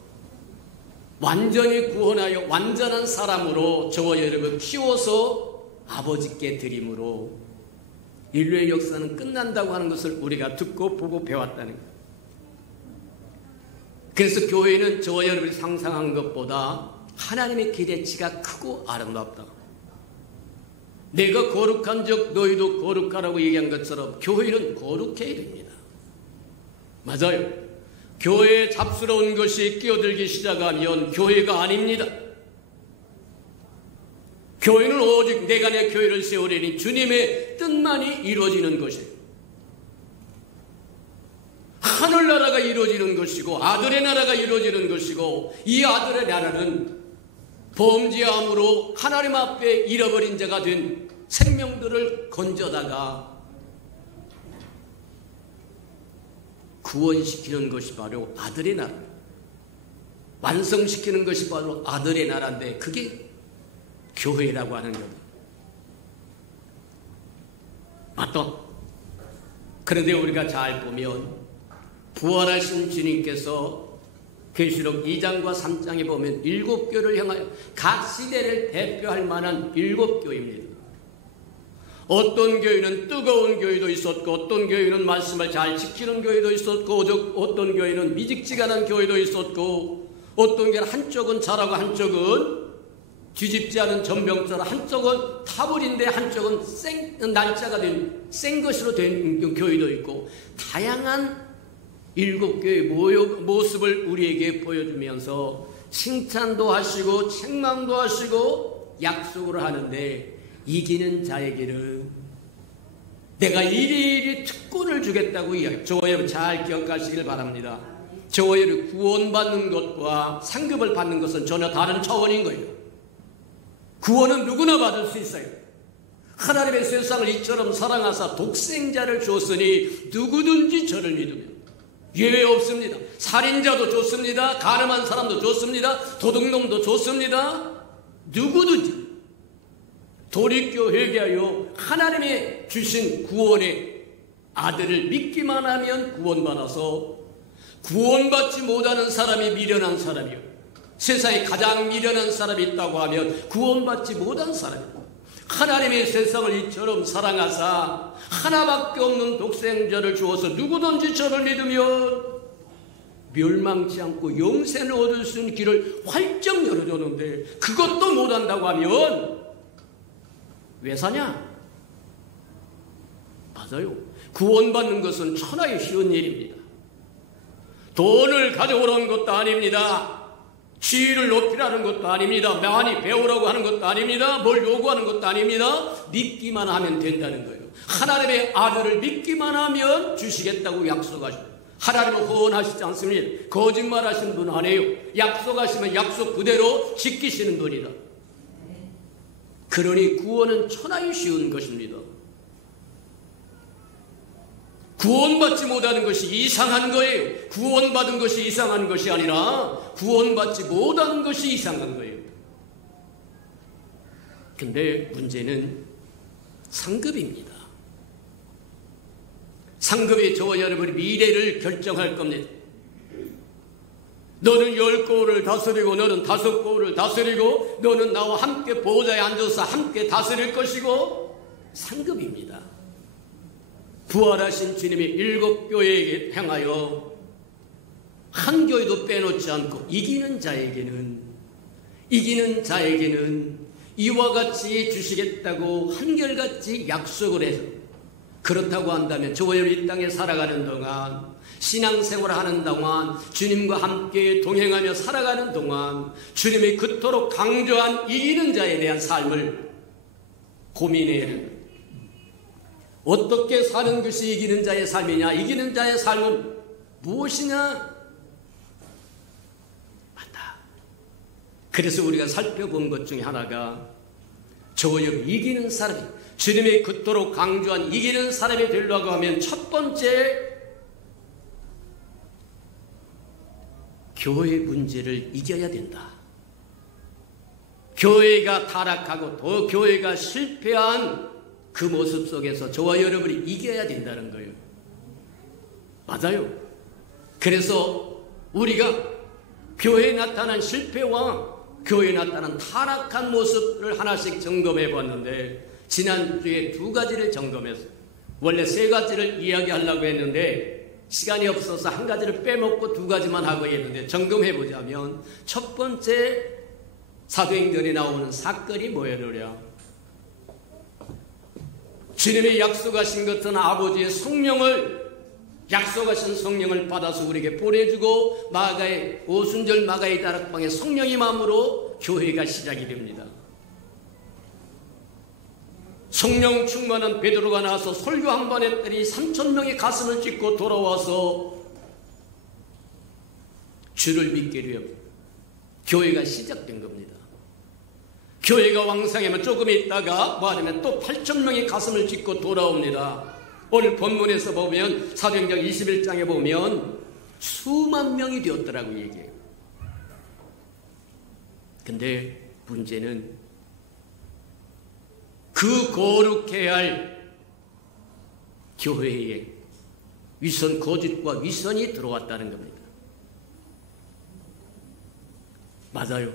완전히 구원하여 완전한 사람으로 저와 여러분 키워서 아버지께 드림으로 인류의 역사는 끝난다고 하는 것을 우리가 듣고 보고 배웠다는 거예요. 그래서 교회는 저와 여러분이 상상한 것보다 하나님의 기대치가 크고 아름답다. 내가 거룩한 적 너희도 거룩하라고 얘기한 것처럼 교회는 거룩해야 됩니다. 맞아요. 교회에 잡스러운 것이 끼어들기 시작하면 교회가 아닙니다. 교회는 오직 내가 내 교회를 세우려니 주님의 뜻만이 이루어지는 것이에요. 하늘나라가 이루어지는 것이고 아들의 나라가 이루어지는 것이고, 이 아들의 나라는 범죄함으로 하나님 앞에 잃어버린 자가 된 생명들을 건져다가 구원시키는 것이 바로 아들의 나라, 완성시키는 것이 바로 아들의 나라인데 그게 교회라고 하는 겁니다. 맞다. 그런데 우리가 잘 보면 부활하신 주님께서 계시록 2장과 3장에 보면 7교를 향하여 각 시대를 대표할 만한 7교입니다. 어떤 교회는 뜨거운 교회도 있었고, 어떤 교회는 말씀을 잘 지키는 교회도 있었고, 어떤 교회는 미직지근한 교회도 있었고, 어떤 교회는 한쪽은 잘하고 한쪽은 뒤집지 않은 전병처럼, 한쪽은 타불인데 한쪽은 날짜가 된 생것으로 된 교회도 있고, 다양한 7교의 모습을 우리에게 보여주면서 칭찬도 하시고 책망도 하시고 약속을 하는데, 이기는 자에게는 내가 이리이리 특권을 주겠다고 이야기해요. 저와 여러분 잘 기억하시길 바랍니다. 저와 여러분 구원받는 것과 상급을 받는 것은 전혀 다른 차원인 거예요. 구원은 누구나 받을 수 있어요. 하나님의 세상을 이처럼 사랑하사 독생자를 주었으니 누구든지 저를 믿으면 예외 없습니다. 살인자도 좋습니다. 가늠한 사람도 좋습니다. 도둑놈도 좋습니다. 누구든지 돌이켜 회개하여 하나님의 주신 구원의 아들을 믿기만 하면 구원받아서, 구원받지 못하는 사람이 미련한 사람이요, 세상에 가장 미련한 사람이 있다고 하면 구원받지 못한 사람입니다. 하나님의 세상을 이처럼 사랑하사 하나밖에 없는 독생자를 주어서 누구든지 저를 믿으면 멸망치 않고 영생을 얻을 수 있는 길을 활짝 열어줬는데 그것도 못한다고 하면 왜 사냐? 맞아요. 구원받는 것은 천하의 쉬운 일입니다. 돈을 가져오라는 것도 아닙니다. 지위를 높이라는 것도 아닙니다. 많이 배우라고 하는 것도 아닙니다. 뭘 요구하는 것도 아닙니다. 믿기만 하면 된다는 거예요. 하나님의 아들을 믿기만 하면 주시겠다고 약속하십니다. 하나님은 허언하시지 않습니다. 거짓말하시는 분 아니에요. 약속하시면 약속 그대로 지키시는 분이다. 그러니 구원은 천하의 쉬운 것입니다. 구원받지 못하는 것이 이상한 거예요. 구원받은 것이 이상한 것이 아니라 구원받지 못하는 것이 이상한 거예요. 근데 문제는 상급입니다. 상급이 저와 여러분의 미래를 결정할 겁니다. 너는 10고을을 다스리고 너는 5고을을 다스리고 너는 나와 함께 보좌에 앉아서 함께 다스릴 것이고, 상급입니다. 부활하신 주님이 7교회에게 향하여 한 교회도 빼놓지 않고 이기는 자에게는 이와 같이 주시겠다고 한결같이 약속을 해서, 그렇다고 한다면 저와 여러분이 이 땅에 살아가는 동안, 신앙생활을 하는 동안, 주님과 함께 동행하며 살아가는 동안 주님이 그토록 강조한 이기는 자에 대한 삶을 고민해야 합니다. 어떻게 사는 것이 이기는 자의 삶이냐? 이기는 자의 삶은 무엇이냐? 맞다. 그래서 우리가 살펴본 것 중에 하나가 저와 여러분 이기는 사람이, 주님이 그토록 강조한 이기는 사람이 되려고 하면 첫 번째, 교회 문제를 이겨야 된다. 교회가 타락하고 또 교회가 실패한 그 모습 속에서 저와 여러분이 이겨야 된다는 거예요. 맞아요. 그래서 우리가 교회에 나타난 실패와 교회에 나타난 타락한 모습을 하나씩 점검해 봤는데, 지난주에 2가지를 점검했어요. 원래 3가지를 이야기하려고 했는데 시간이 없어서 1가지를 빼먹고 2가지만 하고 했는데, 점검해 보자면 첫 번째 사도행전에 나오는 사건이 뭐였느냐? 주님이 약속하신 것은 아버지의 성령을, 약속하신 성령을 받아서 우리에게 보내주고 마가의 오순절 마가의 다락방에 성령이 마음으로 교회가 시작이 됩니다. 성령 충만한 베드로가 나와서 설교 한 번 했더니 3,000명이 가슴을 찢고 돌아와서 주를 믿게 되어 교회가 시작된 겁니다. 교회가 왕성하면 조금 있다가 뭐하냐면 또 8,000명이 가슴을 찢고 돌아옵니다. 오늘 본문에서 보면 사도행전 21장에 보면 수만 명이 되었더라고 얘기해요. 근데 문제는 그 거룩해야 할 교회에 위선, 거짓과 위선이 들어왔다는 겁니다. 맞아요.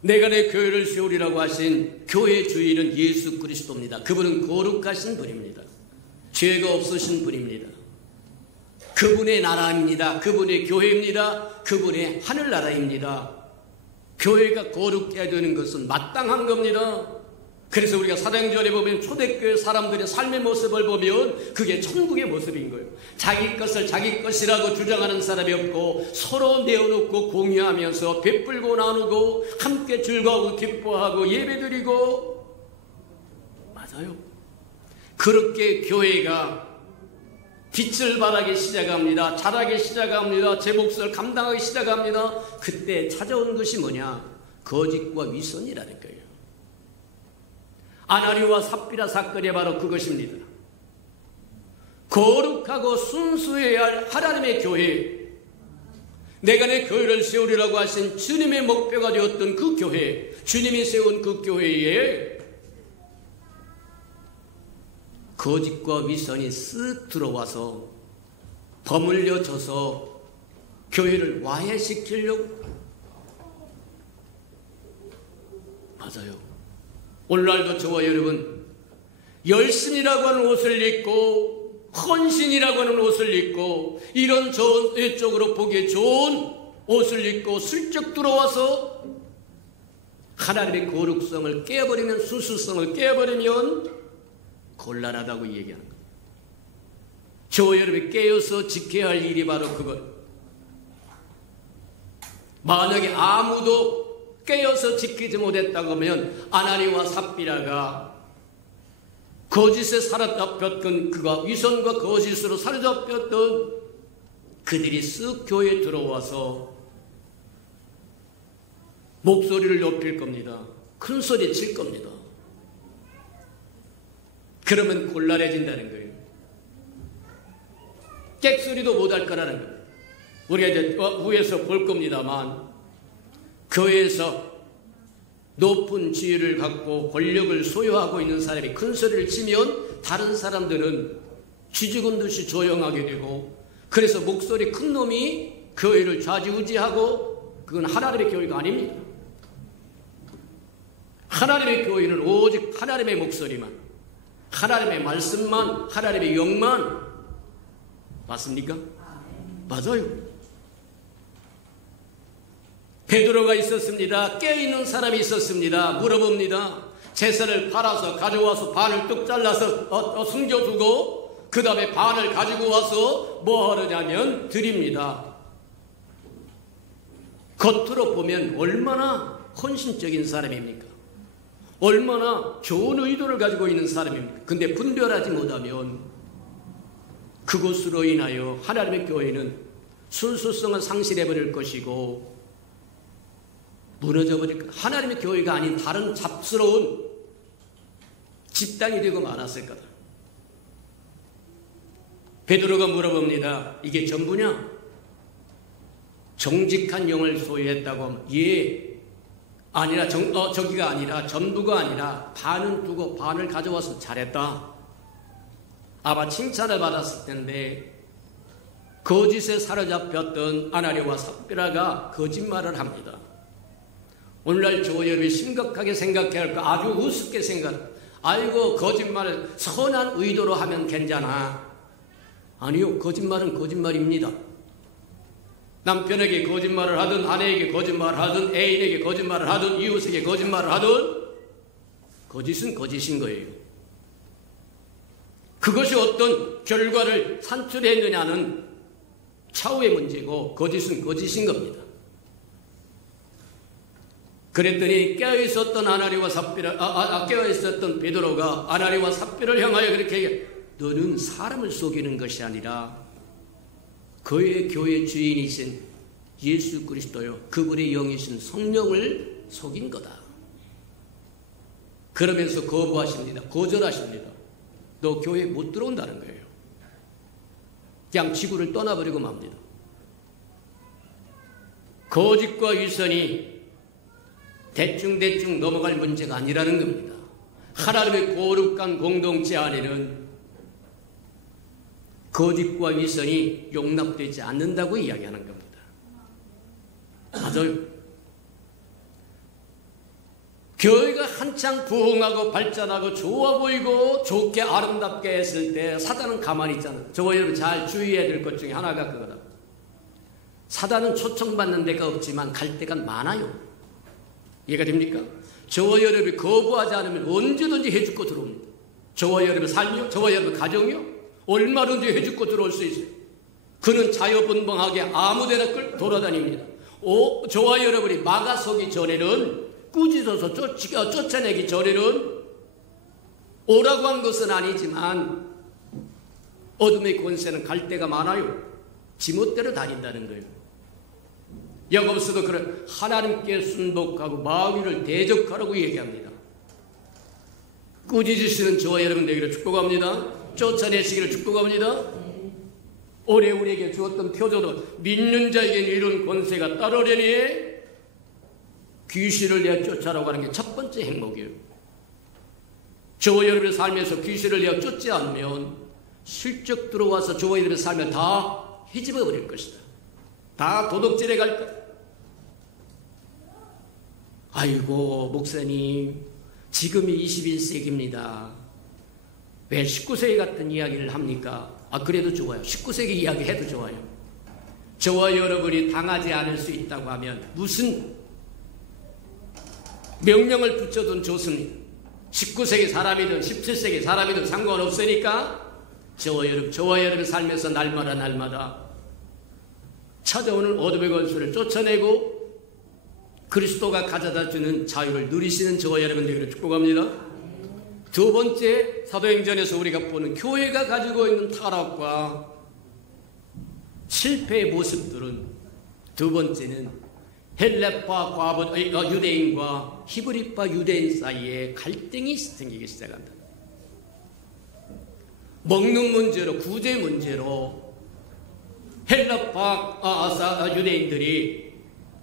내가 내 교회를 세우리라고 하신 교회 주인은 예수 그리스도입니다. 그분은 거룩하신 분입니다. 죄가 없으신 분입니다. 그분의 나라입니다. 그분의 교회입니다. 그분의 하늘나라입니다. 교회가 거룩해야 되는 것은 마땅한 겁니다. 그래서 우리가 사도행전에 보면 초대교회 사람들의 삶의 모습을 보면 그게 천국의 모습인 거예요. 자기 것을 자기 것이라고 주장하는 사람이 없고 서로 내어놓고 공유하면서 베풀고 나누고 함께 즐거워하고 기뻐하고 예배드리고, 맞아요. 그렇게 교회가 빛을 발하기 시작합니다. 자라기 시작합니다. 제 몫을 감당하기 시작합니다. 그때 찾아온 것이 뭐냐? 거짓과 위선이라는 거예요. 아나니와 삽비라 사건이 바로 그것입니다. 거룩하고 순수해야 할 하나님의 교회, 내가 내 교회를 세우리라고 하신 주님의 목표가 되었던 그 교회, 주님이 세운 그 교회에 거짓과 위선이 쓱 들어와서 버물려져서 교회를 와해시키려고. 맞아요. 오늘날도 저와 여러분 열심이라고 하는 옷을 입고 헌신이라고 하는 옷을 입고 이런 외적으로 보기에 좋은 옷을 입고 슬쩍 들어와서 하나님의 거룩성을 깨버리면, 수수성을 깨버리면 곤란하다고 얘기하는 거예요. 저와 여러분이 깨어서 지켜야 할 일이 바로 그것. 만약에 아무도 깨어서 지키지 못했다고 하면 아나니와 삽비라가 거짓에 사로잡혔던, 그가 위선과 거짓으로 사로잡혔던 그들이 쓱 교회에 들어와서 목소리를 높일 겁니다. 큰 소리 칠 겁니다. 그러면 곤란해진다는 거예요. 객소리도 못할 거라는 거예요. 우리가 이제 위에서 볼 겁니다만, 교회에서 높은 지위를 갖고 권력을 소유하고 있는 사람이 큰 소리를 치면 다른 사람들은 쥐죽은 듯이 조용하게 되고, 그래서 목소리 큰 놈이 교회를 좌지우지하고, 그건 하나님의 교회가 아닙니다. 하나님의 교회는 오직 하나님의 목소리만, 하나님의 말씀만, 하나님의 영만. 맞습니까? 맞아요. 베드로가 있었습니다. 깨어있는 사람이 있었습니다. 물어봅니다. 제사를 팔아서 가져와서 반을 뚝 잘라서 숨겨두고 그 다음에 반을 가지고 와서 뭐 하느냐면 드립니다. 겉으로 보면 얼마나 헌신적인 사람입니까? 얼마나 좋은 의도를 가지고 있는 사람입니까? 근데 분별하지 못하면 그것으로 인하여 하나님의 교회는 순수성을 상실해버릴 것이고 무너져버릴 것. 하나님의 교회가 아닌 다른 잡스러운 집단이 되고 말았을 거다. 베드로가 물어봅니다. 이게 전부냐? 정직한 영을 소유했다고 하면 예. 아니라 저기가 아니라 전부가 아니라 반은 두고 반을 가져와서 잘했다. 아마 칭찬을 받았을 텐데 거짓에 사로잡혔던 아나니와 삽비라가 거짓말을 합니다. 오늘날 저와 여러분이 심각하게 생각해야 할 거, 아주 우습게 생각. 아이고 거짓말을 선한 의도로 하면 괜찮아. 아니요, 거짓말은 거짓말입니다. 남편에게 거짓말을 하든 아내에게 거짓말을 하든 애인에게 거짓말을 하든 이웃에게 거짓말을 하든 거짓은 거짓인 거예요. 그것이 어떤 결과를 산출했느냐는 차후의 문제고 거짓은 거짓인 겁니다. 그랬더니 깨어있었던 아나니와 삽비라, 깨어있었던 베드로가 아나니와 삽비라를 향하여 그렇게 너는 사람을 속이는 것이 아니라 그의 교회 주인이신 예수 그리스도요, 그분의 영이신 성령을 속인 거다. 그러면서 거부하십니다. 거절하십니다. 너 교회에 못 들어온다는 거예요. 그냥 지구를 떠나버리고 맙니다. 거짓과 위선이 대충 넘어갈 문제가 아니라는 겁니다. 하나님의 거룩한 공동체 안에는 거짓과 위선이 용납되지 않는다고 이야기하는 겁니다. 맞아요. 교회가 한창 부흥하고 발전하고 좋아 보이고 좋게 아름답게 했을 때 사단은 가만히 있잖아요. 저와 여러분 잘 주의해야 될 것 중에 하나가 그거다. 사단은 초청받는 데가 없지만 갈 데가 많아요. 이해가 됩니까? 저와 여러분이 거부하지 않으면 언제든지 해주고 들어옵니다. 저와 여러분 삶이요, 저와 여러분 가정이요, 얼마든지 해주고 들어올 수 있어요. 그는 자유분방하게 아무데나 돌아다닙니다. 저와 여러분이 막아서기 전에는, 꾸짖어서 쫓아내기 전에는 오라고 한 것은 아니지만 어둠의 권세는 갈 데가 많아요. 지멋대로 다닌다는 거예요. 야고보서도 그런 하나님께 순복하고 마귀를 대적하라고 얘기합니다. 꾸짖으시는 저와 여러분 되기를 축복합니다. 쫓아내시기를 축복합니다. 올해 우리에게 주었던 표적도 믿는 자에게 이룬 권세가 따르려니 귀신을 내어 쫓아라고 하는 게 첫 번째 행목이에요. 저와 여러분의 삶에서 귀신을 내어 쫓지 않으면 슬쩍 들어와서 저와 여러분의 삶을 다 헤집어 버릴 것이다. 다 도둑질해 갈 것. 아이고 목사님, 지금이 21세기입니다. 왜 19세기 같은 이야기를 합니까? 그래도 좋아요. 19세기 이야기 해도 좋아요. 저와 여러분이 당하지 않을 수 있다고 하면 무슨 명령을 붙여도 좋습니다. 19세기 사람이든 17세기 사람이든 상관없으니까 저와 여러분 삶에서 날마다 찾아오는 어둠의 권세를 쫓아내고 그리스도가 가져다주는 자유를 누리시는 저와 여러분 되기를 축복합니다. 두 번째, 사도행전에서 우리가 보는 교회가 가지고 있는 타락과 실패의 모습들은, 두 번째는 헬라파 유대인과 히브리파 유대인 사이에 갈등이 생기기 시작한다. 먹는 문제로, 구제 문제로 헬라파 유대인들이,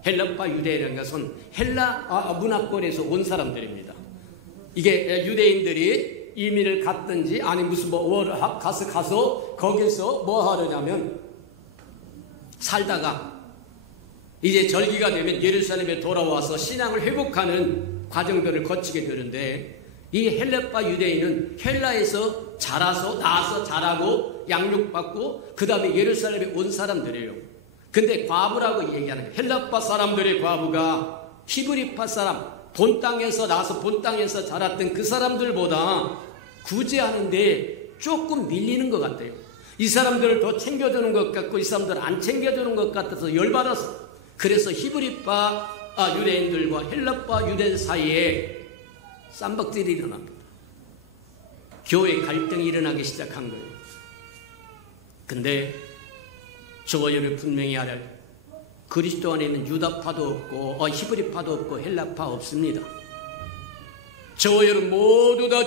헬라파 유대인이라는 것은 헬라 문화권에서 온 사람들입니다. 이게 유대인들이 이민을 갔든지 아니 무슨 워낙 가서 거기서 뭐 하느냐면 살다가 이제 절기가 되면 예루살렘에 돌아와서 신앙을 회복하는 과정들을 거치게 되는데, 이 헬라파 유대인은 헬라에서 자라서 나서 자라고 양육받고 그 다음에 예루살렘에 온 사람들이에요. 근데 과부라고 얘기하는 거예요. 헬라파 사람들의 과부가 히브리파 사람, 본 땅에서 나서 본 땅에서 자랐던 그 사람들보다 구제하는데 조금 밀리는 것 같아요. 이 사람들을 더 챙겨주는 것 같고 이 사람들을 안 챙겨주는 것 같아서 열받았어. 그래서 히브리파 유대인들과 헬라파 유대인 사이에 쌈박질이 일어납니다. 교회 갈등이 일어나기 시작한 거예요. 근데 저와 여러분 분명히 알아요. 그리스도 안에는 유다파도 없고 히브리파도 없고 헬라파 없습니다. 저와 여러분 모두 다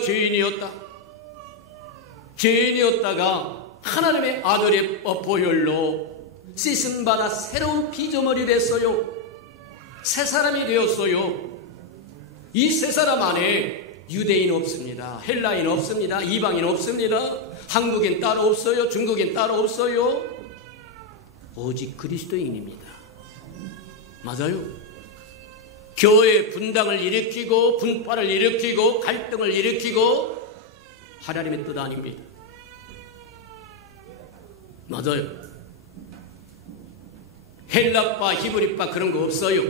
죄인이었다가 하나님의 아들의 보혈로 씻음받아 새로운 피조물이 됐어요. 새 사람이 되었어요. 이 새 사람 안에 유대인 없습니다. 헬라인 없습니다. 이방인 없습니다. 한국인 따로 없어요. 중국인 따로 없어요. 오직 그리스도인입니다. 맞아요. 교회 분당을 일으키고 분파를 일으키고 갈등을 일으키고 하나님의 뜻 아닙니다. 맞아요. 헬라파 히브리파 그런 거 없어요.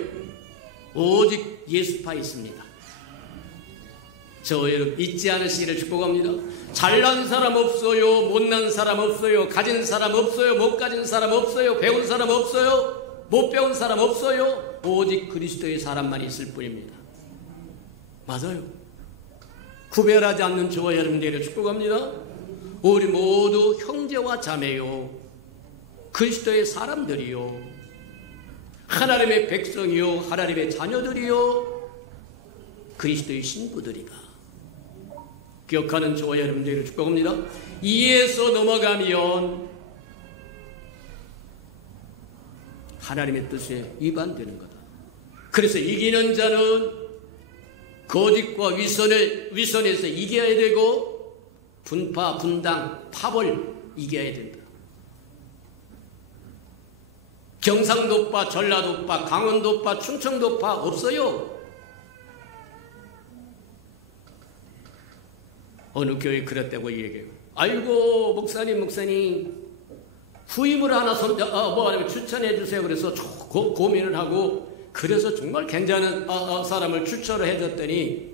오직 예수파 있습니다. 저 여러분 잊지 않으시기를 축복합니다. 잘난 사람 없어요. 못난 사람 없어요. 가진 사람 없어요. 못 가진 사람 없어요. 배운 사람 없어요. 못 배운 사람 없어요. 오직 그리스도의 사람만 있을 뿐입니다. 맞아요. 구별하지 않는 저와 여러분들을 축복합니다. 우리 모두 형제와 자매요, 그리스도의 사람들이요, 하나님의 백성이요, 하나님의 자녀들이요, 그리스도의 신부들이다. 기억하는 저와 여러분들을 축복합니다. 이에서 넘어가면 하나님의 뜻에 위반되는 거다. 그래서 이기는 자는 거짓과 위선에서 이겨야 되고 분파, 분당, 파벌 이겨야 된다. 경상도파, 전라도파, 강원도파, 충청도파 없어요. 어느 교회 그랬다고 얘기해요. 아이고 목사님 후임을 하나 추천해 주세요. 그래서 고민을 하고 그래서 정말 괜찮은 사람을 추천을 해줬더니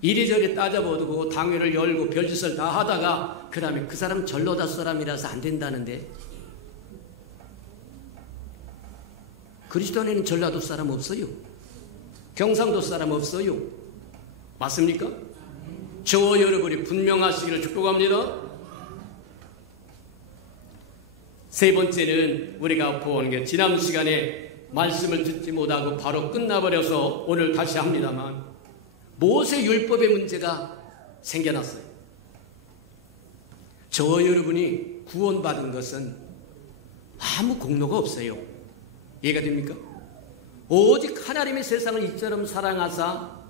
이리저리 따져보고 당회를 열고 별짓을 다 하다가 그 다음에 그 사람 전라도 사람이라서 안 된다는데, 그리스도 안에는 전라도 사람 없어요. 경상도 사람 없어요. 맞습니까? 저와 여러분이 분명하시기를 축복합니다. 세 번째는 우리가 보는 게 지난 시간에 말씀을 듣지 못하고 바로 끝나버려서 오늘 다시 합니다만 모세 율법의 문제가 생겨났어요. 저와 여러분이 구원받은 것은 아무 공로가 없어요. 이해가 됩니까? 오직 하나님의 세상을 이처럼 사랑하사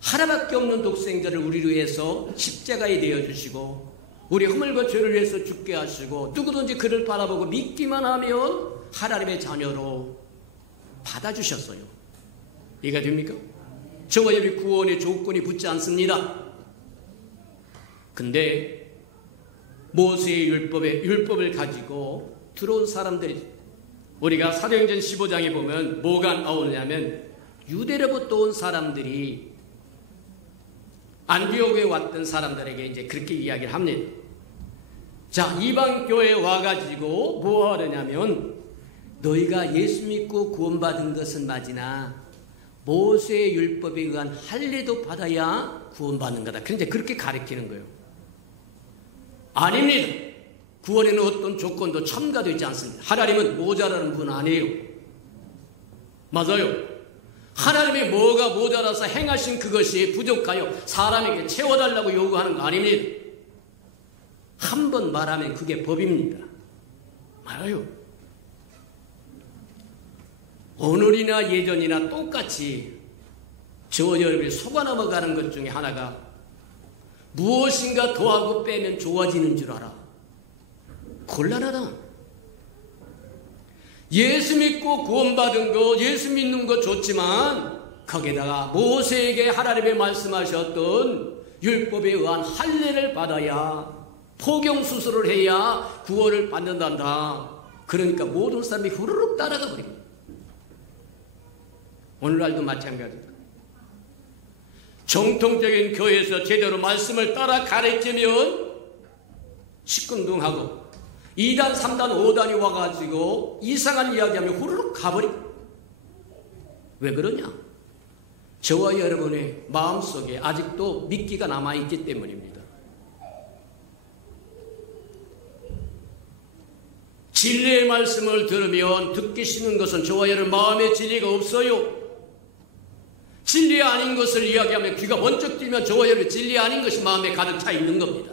하나밖에 없는 독생자를 우리를 위해서 십자가에 내어주시고 우리 허물과 죄를 위해서 죽게 하시고 누구든지 그를 바라보고 믿기만 하면 하나님의 자녀로 받아주셨어요. 이해가 됩니까? 저와 여러분의 구원의 조건이 붙지 않습니다. 근데 모세의 율법을 가지고 들어온 사람들이 우리가 사도행전 15장에 보면 뭐가 나오냐면 유대로부터 온 사람들이 안디옥에 왔던 사람들에게 이제 그렇게 이야기를 합니다. 자, 이방교회에 와가지고 뭐 하느냐면 너희가 예수 믿고 구원받은 것은 맞으나 모세의 율법에 의한 할례도 받아야 구원받는 거다. 그런데 그렇게 가르치는 거예요. 아닙니다. 구원에는 어떤 조건도 첨가되지 않습니다. 하나님은 모자라는 분 아니에요. 맞아요. 하나님의 뭐가 모자라서 행하신 그것이 부족하여 사람에게 채워달라고 요구하는 거 아닙니다. 한 번 말하면 그게 법입니다. 맞아요. 오늘이나 예전이나 똑같이 저와 여러분이 속아 넘어가는 것 중에 하나가 무엇인가 더하고 빼면 좋아지는 줄 알아. 곤란하다. 예수 믿고 구원받은 거, 예수 믿는 거 좋지만 거기에다가 모세에게 하나님의 말씀하셨던 율법에 의한 할례를 받아야 포경수술을 해야 구원을 받는단다. 그러니까 모든 사람이 후루룩 따라가 버립니다. 오늘날도 마찬가지다. 정통적인 교회에서 제대로 말씀을 따라 가르치면 시큰둥하고 2단, 3단, 5단이 와가지고 이상한 이야기하면 후루룩 가버려. 왜 그러냐? 저와 여러분의 마음속에 아직도 미끼가 남아있기 때문입니다. 진리의 말씀을 들으면 듣기 싫은 것은 저와 여러분 마음에 진리가 없어요. 진리 아닌 것을 이야기하면 귀가 번쩍 뜨면 저와 여러분 진리 아닌 것이 마음에 가득 차 있는 겁니다.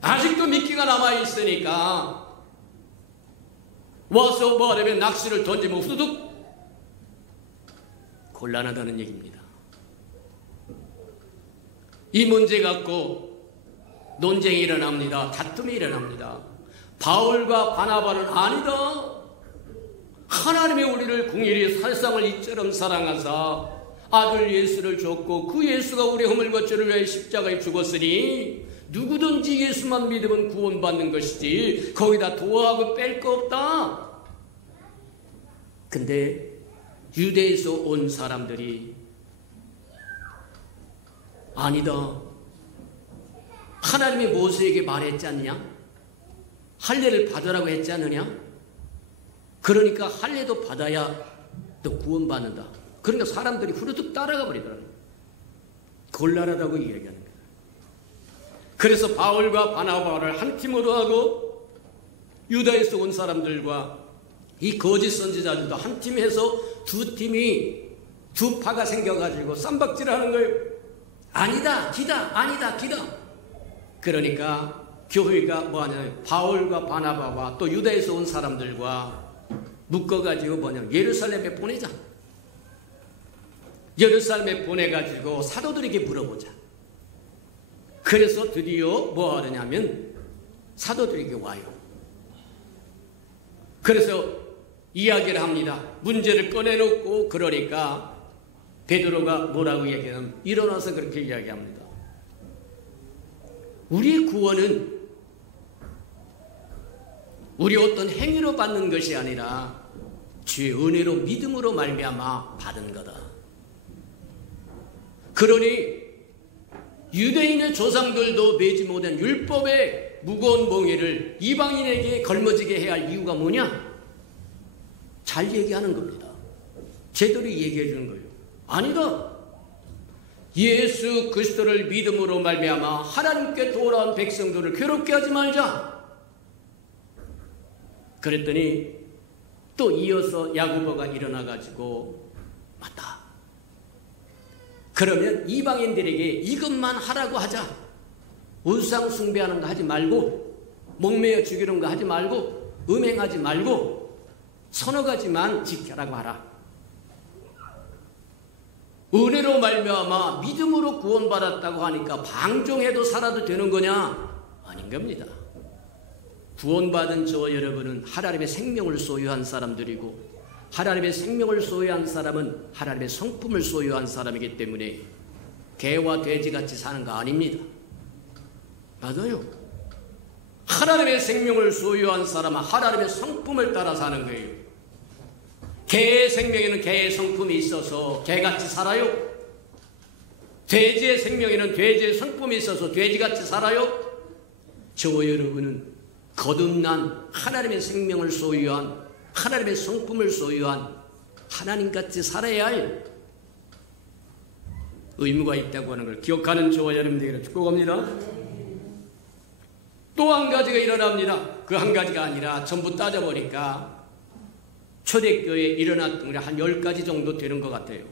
아직도 미끼가 남아있으니까 와서 뭐 하려면 낚시를 던지면 후두둑 곤란하다는 얘기입니다. 이 문제 갖고 논쟁이 일어납니다. 다툼이 일어납니다. 바울과 바나바는 아니다. 하나님의 우리를 궁일이 세상을 이처럼 사랑하사 아들 예수를 줬고 그 예수가 우리 허물과 죄를 위해 십자가에 죽었으니 누구든지 예수만 믿으면 구원받는 것이지 거기다 도하고 뺄 거 없다. 근데 유대에서 온 사람들이 아니다. 하나님이 모세에게 말했지 않냐? 할례를 받으라고 했지 않느냐? 그러니까 할례도 받아야 또 구원받는다. 그러니까 사람들이 후루둑 따라가 버리더라고요. 곤란하다고 이야기하는 거예요. 그래서 바울과 바나바를 한 팀으로 하고 유다에서 온 사람들과 이 거짓 선지자들도 한 팀에서 두 팀이 두 파가 생겨가지고 쌈박질하는 거예요. 아니다, 기다, 아니다, 기다. 그러니까 교회가 뭐하냐면 바울과 바나바와 또 유다에서 온 사람들과 묶어가지고 뭐냐면 예루살렘에 보내자. 예루살렘에 보내가지고 사도들에게 물어보자. 그래서 드디어 뭐 하느냐면 사도들에게 와요. 그래서 이야기를 합니다. 문제를 꺼내놓고 그러니까 베드로가 뭐라고 얘기하냐면 일어나서 그렇게 이야기합니다. 우리의 구원은 우리 어떤 행위로 받는 것이 아니라 주의 은혜로 믿음으로 말미암아 받은 거다. 그러니 유대인의 조상들도 매지 못한 율법의 무거운 몽해를 이방인에게 걸머지게 해야 할 이유가 뭐냐? 잘 얘기하는 겁니다. 제대로 얘기해 주는 거예요. 아니다. 예수 그리스도를 믿음으로 말미암아 하나님께 돌아온 백성들을 괴롭게 하지 말자. 그랬더니 또 이어서 야고보가 일어나가지고 맞다. 그러면 이방인들에게 이것만 하라고 하자. 우상 숭배하는 거 하지 말고, 목매어 죽이는 거 하지 말고, 음행하지 말고 서너 가지만 지켜라고 하라. 은혜로 말미암아 믿음으로 구원받았다고 하니까 방종해도 살아도 되는 거냐? 아닌 겁니다. 구원받은 저와 여러분은 하나님의 생명을 소유한 사람들이고, 하나님의 생명을 소유한 사람은 하나님의 성품을 소유한 사람이기 때문에 개와 돼지같이 사는 거 아닙니다. 맞아요. 하나님의 생명을 소유한 사람은 하나님의 성품을 따라 사는 거예요. 개의 생명에는 개의 성품이 있어서 개같이 살아요. 돼지의 생명에는 돼지의 성품이 있어서 돼지같이 살아요. 저와 여러분은 거듭난 하나님의 생명을 소유한, 하나님의 성품을 소유한 하나님같이 살아야 할 의무가 있다고 하는 걸 기억하는 저와 여러분들에게 축복합니다. 또 한 가지가 일어납니다. 그 한 가지가 아니라 전부 따져보니까 초대교회에 일어났던 게 한 10가지 정도 되는 것 같아요.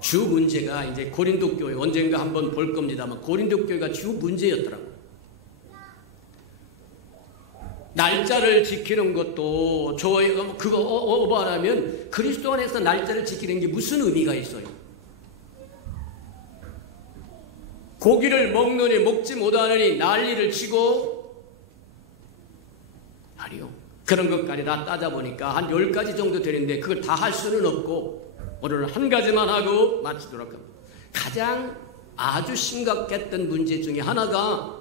주 문제가 이제 고린도 교회, 언젠가 한번 볼 겁니다만 고린도 교회가 주 문제였더라고요. 날짜를 지키는 것도 그거 오버하면 그리스도 안에서 날짜를 지키는 게 무슨 의미가 있어요? 고기를 먹느니 먹지 못하느니 난리를 치고 아니요. 그런 것까지 다 따져보니까 한 10가지 정도 되는데 그걸 다 할 수는 없고 오늘은 한 가지만 하고 마치도록 합니다. 가장 아주 심각했던 문제 중에 하나가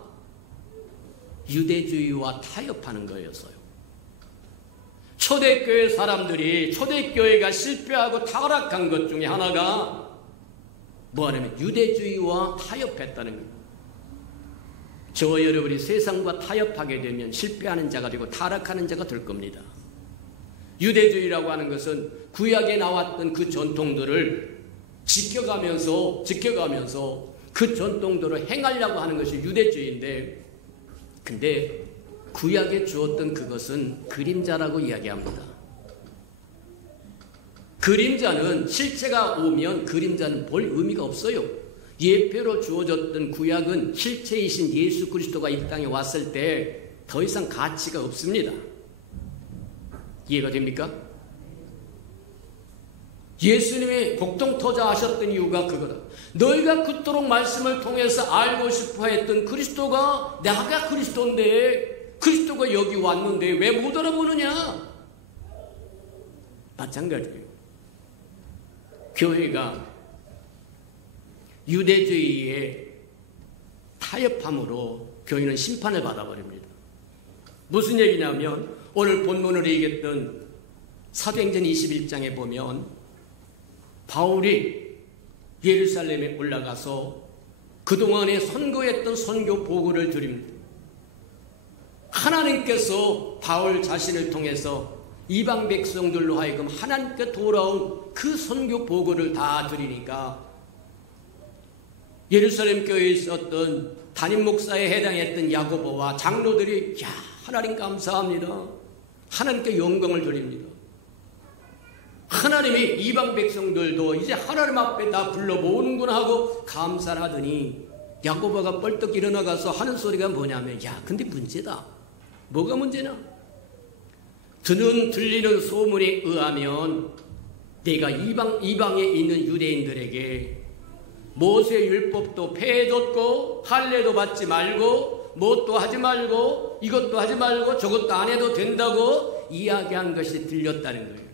유대주의와 타협하는 거였어요. 초대교회 사람들이 초대교회가 실패하고 타락한 것 중에 하나가 뭐냐면 유대주의와 타협했다는 거예요. 저와 여러분이 세상과 타협하게 되면 실패하는 자가 되고 타락하는 자가 될 겁니다. 유대주의라고 하는 것은 구약에 나왔던 그 전통들을 지켜가면서 그 전통들을 행하려고 하는 것이 유대주의인데, 근데 구약에 주었던 그것은 그림자라고 이야기합니다. 그림자는 실체가 오면 그림자는 볼 의미가 없어요. 예표로 주어졌던 구약은 실체이신 예수 그리스도가 이 땅에 왔을 때 더 이상 가치가 없습니다. 이해가 됩니까? 예수님이 복동터자 하셨던 이유가 그거다. 너희가 그토록 말씀을 통해서 알고 싶어 했던 그리스도가 내가 그리스도인데, 그리스도가 여기 왔는데 왜 못 알아보느냐? 마찬가지예요. 교회가 유대주의에 타협함으로 교회는 심판을 받아버립니다. 무슨 얘기냐면 오늘 본문으로 얘기했던 사도행전 21장에 보면 바울이 예루살렘에 올라가서 그동안에 선고했던 선교 보고를 드립니다. 하나님께서 바울 자신을 통해서 이방 백성들로 하여금 하나님께 돌아온 그 선교 보고를 다 드리니까 예루살렘 교회에 있었던 담임 목사에 해당했던 야고보와 장로들이 야, 하나님 감사합니다. 하나님께 영광을 드립니다. 하나님이 이방 백성들도 이제 하나님 앞에 다 불러 모으는구나 하고 감사를 하더니 야고보가 벌떡 일어나가서 하는 소리가 뭐냐면, 야, 근데 문제다. 뭐가 문제냐? 듣는 들리는 소문에 의하면 내가 이방에 있는 유대인들에게 모세 율법도 폐해줬고 할례도 받지 말고 뭣도 하지 말고 이것도 하지 말고 저것도 안 해도 된다고 이야기한 것이 들렸다는 거예요.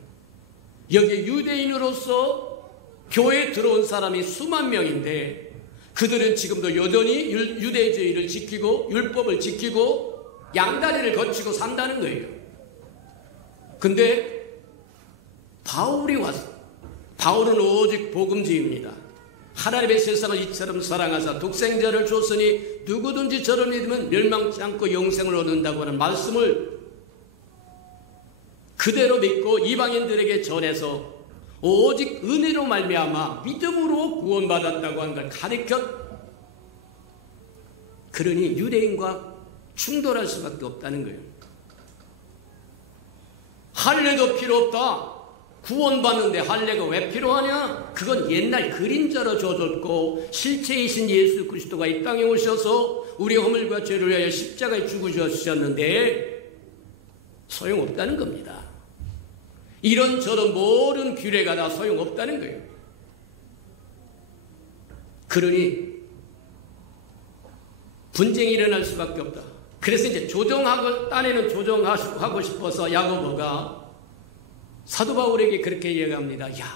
여기 유대인으로서 교회에 들어온 사람이 수만 명인데 그들은 지금도 여전히 유대주의를 지키고 율법을 지키고 양다리를 거치고 산다는 거예요. 근데 바울이 왔어. 바울은 오직 복음주의입니다. 하나님의 세상을 이처럼 사랑하사 독생자를 줬으니 누구든지 저를 믿으면 멸망치 않고 영생을 얻는다고 하는 말씀을 그대로 믿고 이방인들에게 전해서 오직 은혜로 말미암아 믿음으로 구원받았다고 하는 걸 가르쳐. 그러니 유대인과 충돌할 수밖에 없다는 거예요. 할례도 필요 없다. 구원받는데 할례가 왜 필요하냐? 그건 옛날 그림자로 줘줬고 실체이신 예수 그리스도가 이 땅에 오셔서 우리 허물과 죄를 위하여 십자가에 죽으셨는데 소용없다는 겁니다. 이런저런 모든 규례가 다 소용없다는 거예요. 그러니 분쟁이 일어날 수밖에 없다. 그래서 이제 딴에는 조정하고 싶어서 야고보가 사도 바울에게 그렇게 얘기합니다. 야,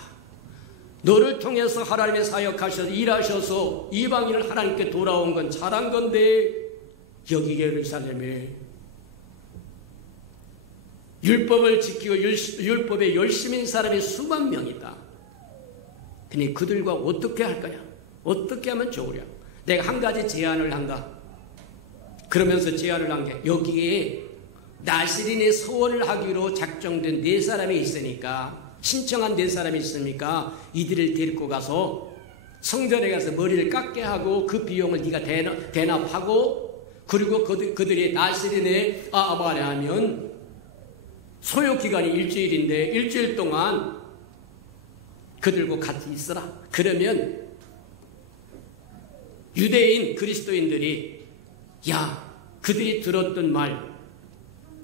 너를 통해서 하나님의 사역하셔서 일하셔서 이방인을 하나님께 돌아온 건 잘한 건데 여기 예루살렘에 율법을 지키고 율법에 열심인 사람이 수만 명이다. 근데 그들과 어떻게 할 거냐? 어떻게 하면 좋으랴? 내가 한 가지 제안을 한다. 그러면서 제안을 한 게 여기에 나시린의 서원을 하기로 작정된 4사람이 있으니까 신청한 4사람이 있으니까 이들을 데리고 가서 성전에 가서 머리를 깎게 하고 그 비용을 네가 대납하고 그리고 그들이 나시린에 말하면 소요 기간이 일주일인데 일주일 동안 그들과 같이 있어라. 그러면 유대인 그리스도인들이 야, 그들이 들었던 말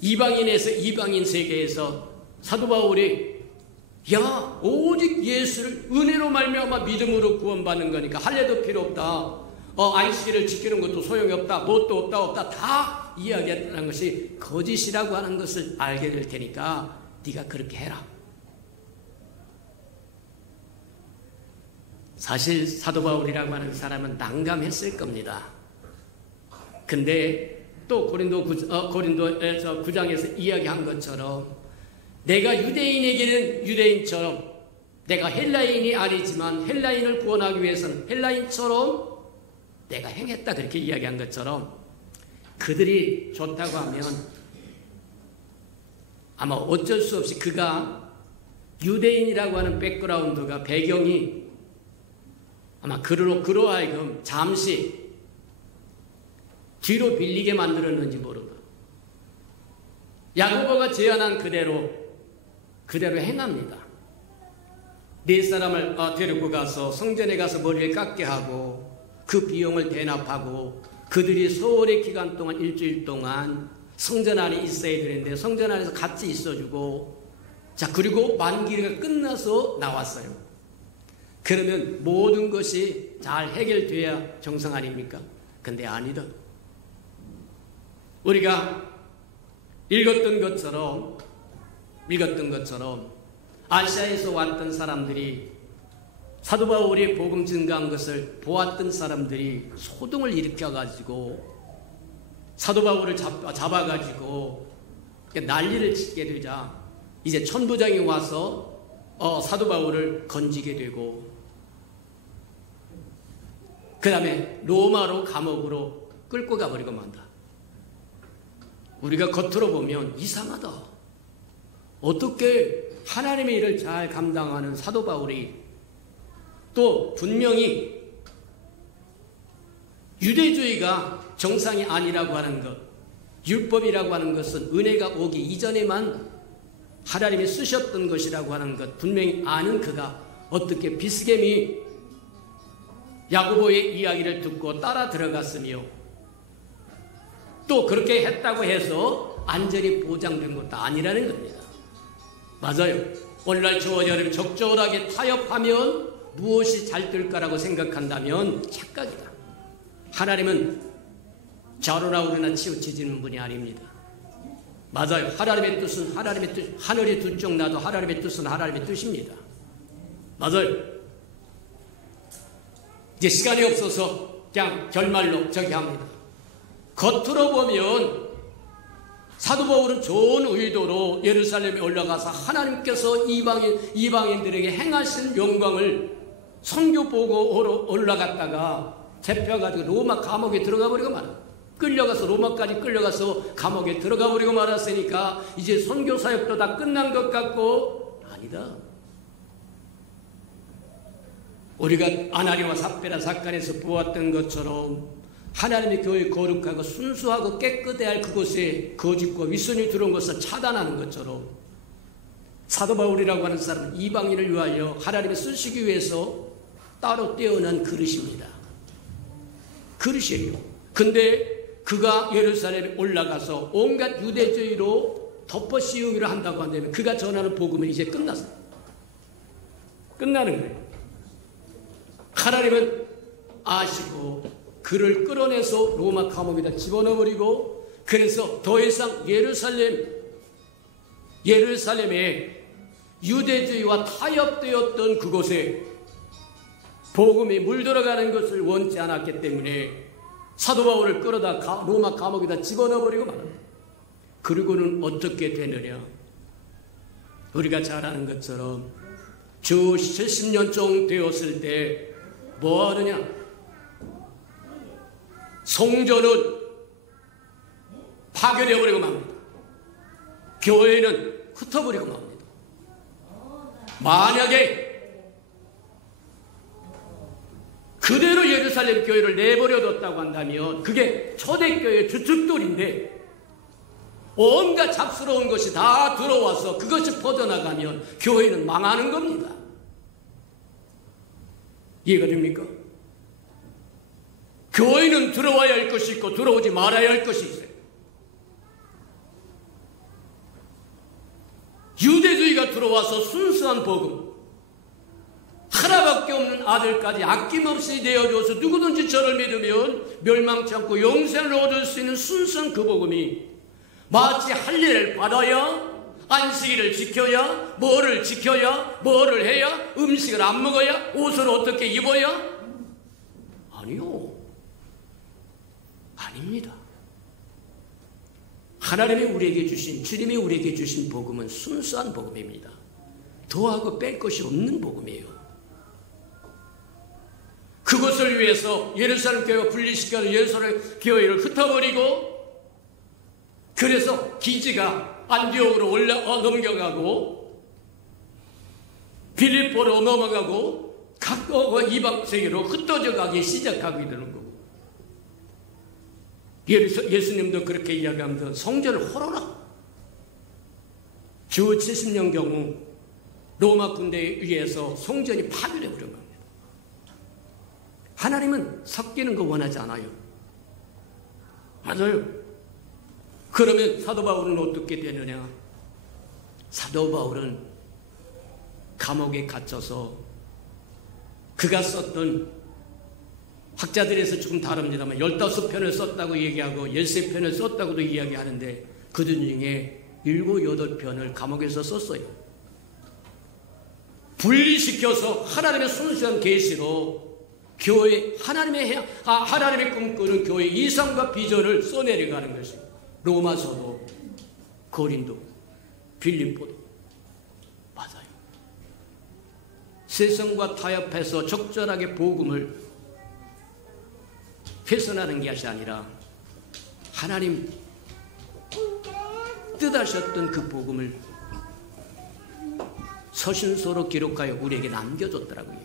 이방인 세계에서 사도 바울이 야, 오직 예수를 은혜로 말미암아 믿음으로 구원받는 거니까 할례도 필요 없다. 안식일을 지키는 것도 소용이 없다. 뭣도 없다 다 이야기했다는 것이 거짓이라고 하는 것을 알게 될 테니까 네가 그렇게 해라. 사실 사도 바울이라고 하는 사람은 난감했을 겁니다. 근데 또 고린도에서 9장에서 이야기한 것처럼 내가 유대인에게는 유대인처럼 내가 헬라인이 아니지만 헬라인을 구원하기 위해서는 헬라인처럼 내가 행했다 그렇게 이야기한 것처럼 그들이 좋다고 하면 아마 어쩔 수 없이 그가 유대인이라고 하는 백그라운드가 배경이 아마 그로 하여금 잠시 뒤로 빌리게 만들었는지 모른다. 야고보가 제안한 그대로 행합니다. 4사람을 데리고 가서 성전에 가서 머리를 깎게 하고 그 비용을 대납하고 그들이 소월의 기간 동안 일주일 동안 성전 안에 있어야 되는데 성전 안에서 같이 있어주고 자 그리고 만기가 끝나서 나왔어요. 그러면 모든 것이 잘 해결돼야 정상 아닙니까? 근데 아니다. 우리가 읽었던 것처럼 아시아에서 왔던 사람들이 사도 바울이 복음 증거한 것을 보았던 사람들이 소동을 일으켜가지고 사도 바울을 잡아가지고 난리를 치게 되자 이제 천부장이 와서 사도 바울을 건지게 되고 그 다음에 로마로 감옥으로 끌고 가버리고 만다. 우리가 겉으로 보면 이상하다. 어떻게 하나님의 일을 잘 감당하는 사도 바울이 또 분명히 유대주의가 정상이 아니라고 하는 것, 율법이라고 하는 것은 은혜가 오기 이전에만 하나님이 쓰셨던 것이라고 하는 것 분명히 아는 그가 어떻게 비스겜이 야고보의 이야기를 듣고 따라 들어갔으며 또 그렇게 했다고 해서 안전이 보장된 것도 아니라는 겁니다. 맞아요. 오늘날 저와 여러분이 적절하게 타협하면 무엇이 잘 될까라고 생각한다면 착각이다. 하나님은 좌로나 우로나 치우치지는 분이 아닙니다. 맞아요. 하나님의 뜻은 하나님의 뜻, 하늘이 두 쪽 나도 하나님의 뜻은 하나님의 뜻입니다. 맞아요. 이제 시간이 없어서 그냥 결말로 저기 합니다. 겉으로 보면 사도 바울은 좋은 의도로 예루살렘에 올라가서 하나님께서 이방인들에게 행하신 영광을 선교 보고 올라갔다가 잡혀가지고 로마 감옥에 들어가 버리고 말아. 끌려가서 로마까지 끌려가서 감옥에 들어가 버리고 말았으니까 이제 선교 사역도 다 끝난 것 같고 아니다. 우리가 아나니와 삽비라 사건에서 보았던 것처럼 하나님의 교회 거룩하고 순수하고 깨끗해야 할 그곳에 거짓과 위선이 들어온 것을 차단하는 것처럼 사도 바울이라고 하는 사람은 이방인을 위하여 하나님의 쓰시기 위해서 따로 떼어난 그릇입니다. 그릇이에요. 근데 그가 예루살렘에 올라가서 온갖 유대주의로 덮어 씌우기를 한다고 한다면 그가 전하는 복음은 이제 끝났어요. 끝나는 거예요. 하나님은 아시고 그를 끌어내서 로마 감옥에다 집어넣어버리고, 그래서 더 이상 예루살렘에 유대주의와 타협되었던 그곳에 복음이 물들어가는 것을 원치 않았기 때문에 사도 바울을 끌어다 로마 감옥에다 집어넣어버리고 말합니다. 그리고는 어떻게 되느냐? 우리가 잘 아는 것처럼 주 70년쯤 되었을 때 뭐 하느냐? 성전은 파괴되어버리고 맙니다. 교회는 흩어버리고 맙니다. 만약에 그대로 예루살렘 교회를 내버려뒀다고 한다면 그게 초대교회의 주축돌인데 온갖 잡스러운 것이 다 들어와서 그것이 퍼져나가면 교회는 망하는 겁니다. 이해가 됩니까? 교회는 들어와야 할 것이 있고 들어오지 말아야 할 것이 있어요. 유대주의가 들어와서 순수한 복음, 하나밖에 없는 아들까지 아낌없이 내어줘서 누구든지 저를 믿으면 멸망치 않고 영생을 얻을 수 있는 순수한 그 복음이 마치 할례를 받아야, 안식일을 지켜야, 뭐를 지켜야, 뭐를 해야, 음식을 안 먹어야, 옷을 어떻게 입어야? 아니요. 아닙니다. 하나님이 우리에게 주신, 주님이 우리에게 주신 복음은 순수한 복음입니다. 더하고 뺄 것이 없는 복음이에요. 그것을 위해서 예루살렘 교회가 분리시켜서 예루살렘 교회를 흩어버리고, 그래서 기지가 안디옥으로 넘겨가고 빌립보로 넘어가고 각국 이방 세계로 흩어져 가기 시작하게 되는 거고, 예수님도 그렇게 이야기하면서 성전을 헐어라. 주 70년 경우 로마 군대에 의해서 성전이 파괴되어 버린 겁니다. 하나님은 섞이는 거 원하지 않아요. 맞아요. 그러면 사도 바울은 어떻게 되느냐? 사도 바울은 감옥에 갇혀서 그가 썼던, 학자들에서 조금 다릅니다만 15편을 썼다고 얘기하고 13편을 썼다고도 이야기하는데 그 중에 7, 8편을 감옥에서 썼어요. 분리시켜서 하나님의 순수한 계시로 교회, 하나님의 꿈꾸는 교회 이상과 비전을 써내려가는 것입니다. 로마서도, 고린도, 빌립보도 맞아요. 세상과 타협해서 적절하게 복음을 훼손하는 것이 아니라 하나님 뜻하셨던 그 복음을 서신서로 기록하여 우리에게 남겨줬더라고요.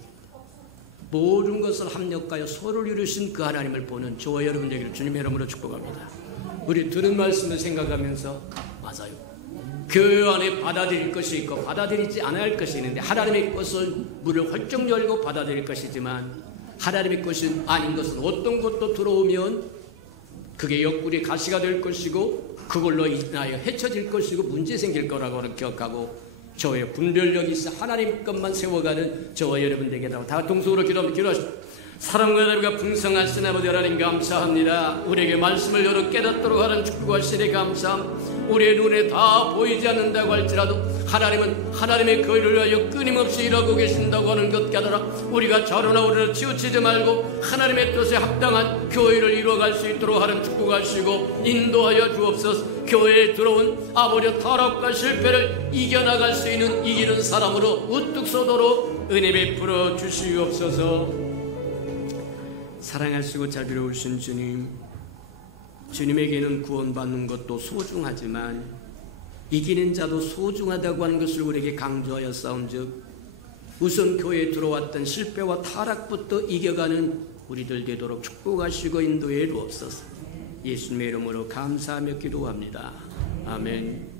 모든 것을 합력하여 서로를 이루신 그 하나님을 보는 저와 여러분 되기를 주님의 이름으로 축복합니다. 우리 들은 말씀을 생각하면서 맞아요. 교회 안에 받아들일 것이 있고 받아들이지 않아야 할 것이 있는데 하나님의 것은 문을 활짝 열고 받아들일 것이지만 하나님의 것은 아닌 것은 어떤 것도 들어오면 그게 옆구리 가시가 될 것이고 그걸로 인하여 헤쳐질 것이고 문제 생길 거라고 기억하고 저의 분별력이 있어 하나님 것만 세워가는 저와 여러분들에게 다 동성으로 기도하십시오. 사랑과 자비가 풍성하신 아버지 하나님 감사합니다. 우리에게 말씀을 열어 깨닫도록 하는 축복하시니 감사합니다. 우리의 눈에 다 보이지 않는다고 할지라도 하나님은 하나님의 교회를 위하여 끊임없이 일하고 계신다고 하는 것 깨달아 우리가 저러나 우리를 치우치지 말고 하나님의 뜻에 합당한 교회를 이루어갈 수 있도록 하는 축복하시고 인도하여 주옵소서. 교회에 들어온 아버지 타락과 실패를 이겨나갈 수 있는 이기는 사람으로 우뚝 서도록 은혜 베풀어 주시옵소서. 사랑하시고 자비로우신 주님, 주님에게는 구원받는 것도 소중하지만 이기는 자도 소중하다고 하는 것을 우리에게 강조하여 싸운즉 우선 교회에 들어왔던 실패와 타락부터 이겨가는 우리들 되도록 축복하시고 인도해 주옵소서. 예수님의 이름으로 감사하며 기도합니다. 아멘.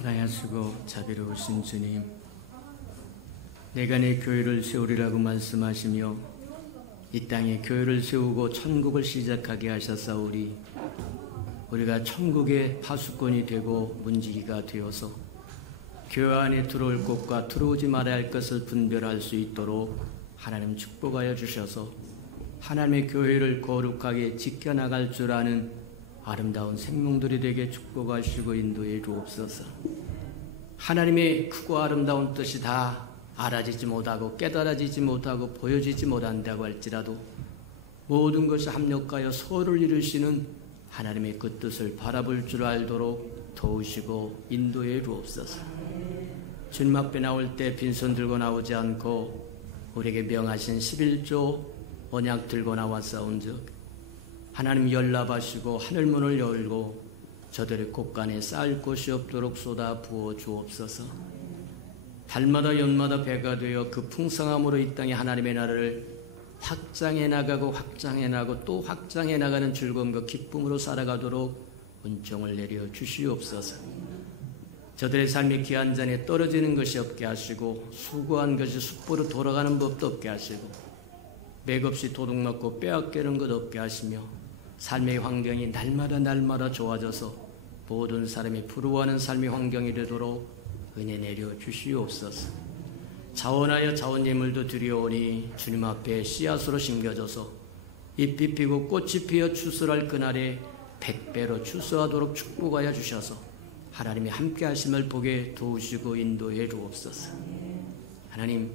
사랑하시고 자비로우신 주님, 내가 내 교회를 세우리라고 말씀하시며 이 땅에 교회를 세우고 천국을 시작하게 하셨사오니 우리가 천국의 파수꾼이 되고 문지기가 되어서 교회 안에 들어올 것과 들어오지 말아야 할 것을 분별할 수 있도록 하나님 축복하여 주셔서 하나님의 교회를 거룩하게 지켜나갈 줄 아는 아름다운 생명들이 되게 축복하시고 인도해 주옵소서. 하나님의 크고 아름다운 뜻이 다 알아지지 못하고 깨달아지지 못하고 보여지지 못한다고 할지라도 모든 것이 합력하여 서로를 이루시는 하나님의 그 뜻을 바라볼 줄 알도록 도우시고 인도해 주옵소서. 주님 앞에 나올 때 빈손 들고 나오지 않고 우리에게 명하신 11조 언약 들고 나왔사온즉 하나님 연락하시고 하늘문을 열고 저들의 곳간에 쌓을 곳이 없도록 쏟아 부어 주옵소서. 달마다 연마다 배가 되어 그 풍성함으로 이 땅에 하나님의 나라를 확장해 나가고 확장해 나가고 또 확장해 나가는 즐거움과 기쁨으로 살아가도록 은총을 내려 주시옵소서. 저들의 삶이 귀한 잔에 떨어지는 것이 없게 하시고 수고한 것이 숯불로 돌아가는 법도 없게 하시고 맥없이 도둑맞고 빼앗기는 것 없게 하시며 삶의 환경이 날마다 좋아져서 모든 사람이 부러워하는 삶의 환경이 되도록 은혜 내려 주시옵소서. 자원하여 자원 예물도 드리오니 주님 앞에 씨앗으로 심겨져서 잎이 피고 꽃이 피어 추수할 그날에 100배로 추수하도록 축복하여 주셔서 하나님이 함께 하심을 보게 도우시고 인도해 주옵소서. 하나님,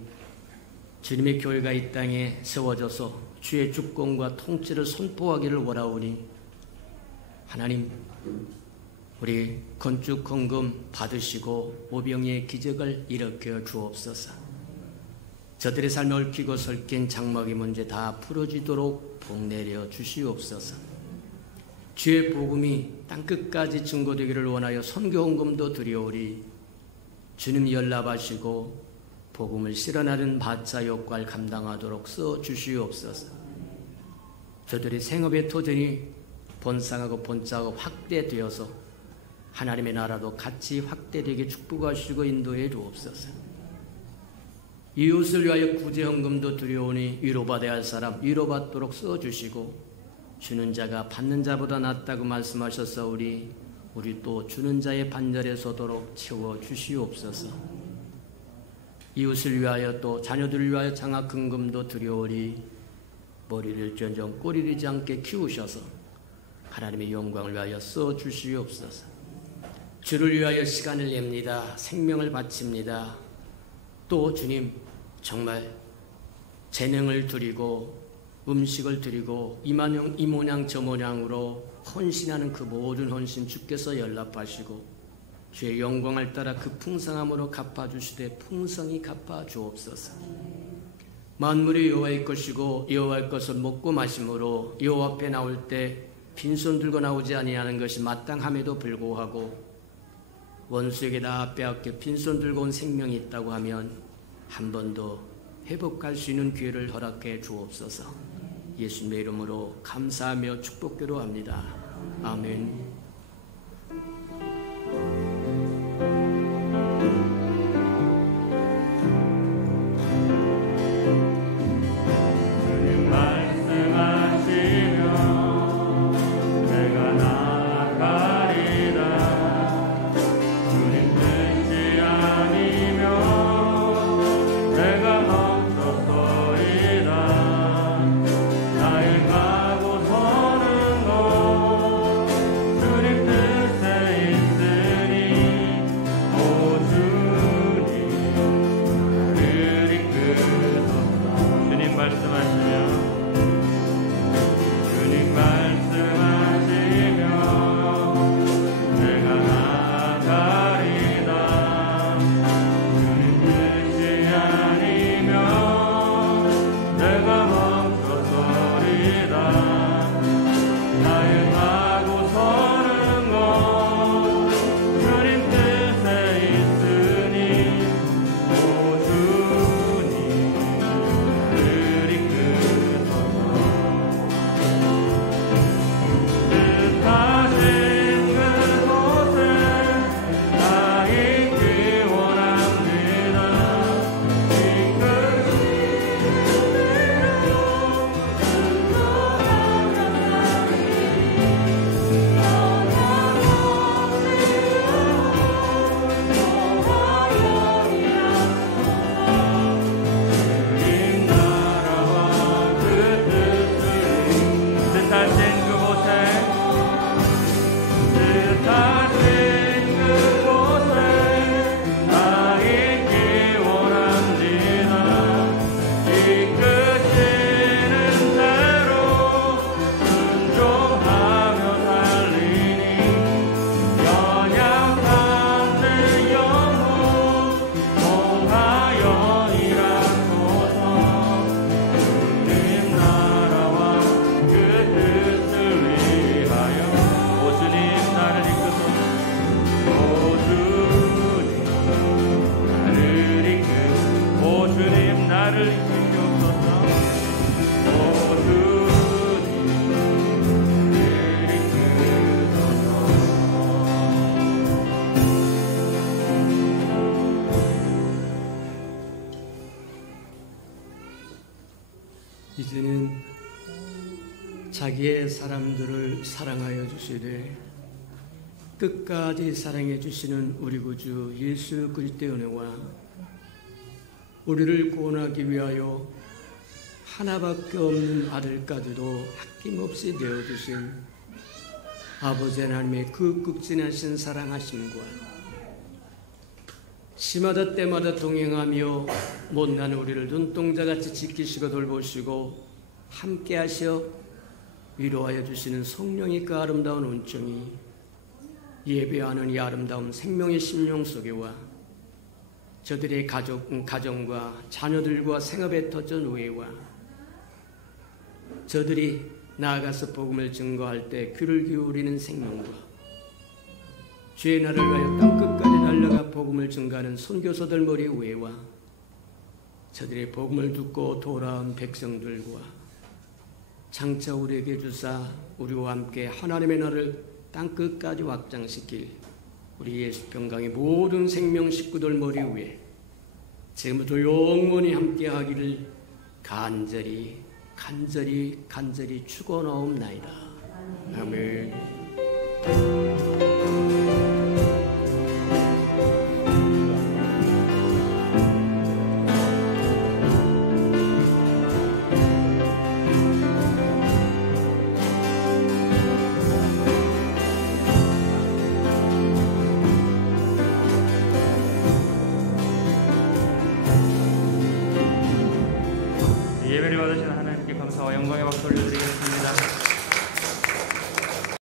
주님의 교회가 이 땅에 세워져서 주의 주권과 통치를 선포하기를 원하오니 하나님, 우리 건축 헌금 받으시고 오병이의 기적을 일으켜 주옵소서. 저들의 삶에 얽히고 설킨 장막의 문제 다 풀어지도록 복 내려 주시옵소서. 주의 복음이 땅끝까지 증거되기를 원하여 선교 헌금도 드려오리. 주님 연락하시고 복음을 실현하는 바차 역할 감당하도록 써 주시옵소서. 저들의 생업의 토전이 번성하고 번창하고 확대되어서 하나님의 나라도 같이 확대되게 축복하시고 인도해 주옵소서. 이웃을 위하여 구제헌금도 드려오니 위로받아야 할 사람 위로받도록 써주시고 주는 자가 받는 자보다 낫다고 말씀하셨사오니 우리 또 주는 자의 반열에 서도록 채워주시옵소서. 이웃을 위하여 또 자녀들을 위하여 장학헌금도 드려오니 머리를 전정 꼬리를 잃지 않게 키우셔서 하나님의 영광을 위하여 써주시옵소서. 주를 위하여 시간을 냅니다. 생명을 바칩니다. 또 주님 정말 재능을 드리고 음식을 드리고 이 모양 저 모양으로 헌신하는 그 모든 헌신 주께서 연락하시고 주의 영광을 따라 그 풍성함으로 갚아주시되 풍성히 갚아주옵소서. 만물이 여호와의 것이고 여호와의 것을 먹고 마심으로 여호와 앞에 나올 때 빈손 들고 나오지 아니하는 것이 마땅함에도 불구하고 원수에게 다 빼앗겨 빈손 들고 온 생명이 있다고 하면 한 번 더 회복할 수 있는 기회를 허락해 주옵소서. 예수님의 이름으로 감사하며 축복기로 합니다. 아멘. 이제는 자기의 사람들을 사랑하여 주시되 끝까지 사랑해 주시는 우리 구주 예수 그리스도의 은혜와 우리를 구원하기 위하여 하나밖에 없는 아들까지도 아낌없이 내어주신 아버지 하나님의 그 극진하신 사랑하심과 시마다 때마다 동행하며 못난 우리를 눈동자같이 지키시고 돌보시고 함께하셔 위로하여 주시는 성령의 그 아름다운 온정이 예배하는 이 아름다운 생명의 심령 속에 와 저들의 가정과 자녀들과 생업에 터진 우애와 저들이 나아가서 복음을 증거할 때 귀를 기울이는 생명과 주의 나라를 위하여 땅끝까지 달려가 복음을 증거하는 선교사들 머리 위에와 저들의 복음을 듣고 돌아온 백성들과 장차 우리에게 주사 우리와 함께 하나님의 나라를 땅끝까지 확장시킬 우리 예수 평강의 모든 생명 식구들 머리 위에 지금부터 영원히 함께 하기를 간절히 축원하옵나이다. 아멘. 예배를 받으신 하나님께 감사와 영광의 박수 올려드리겠습니다.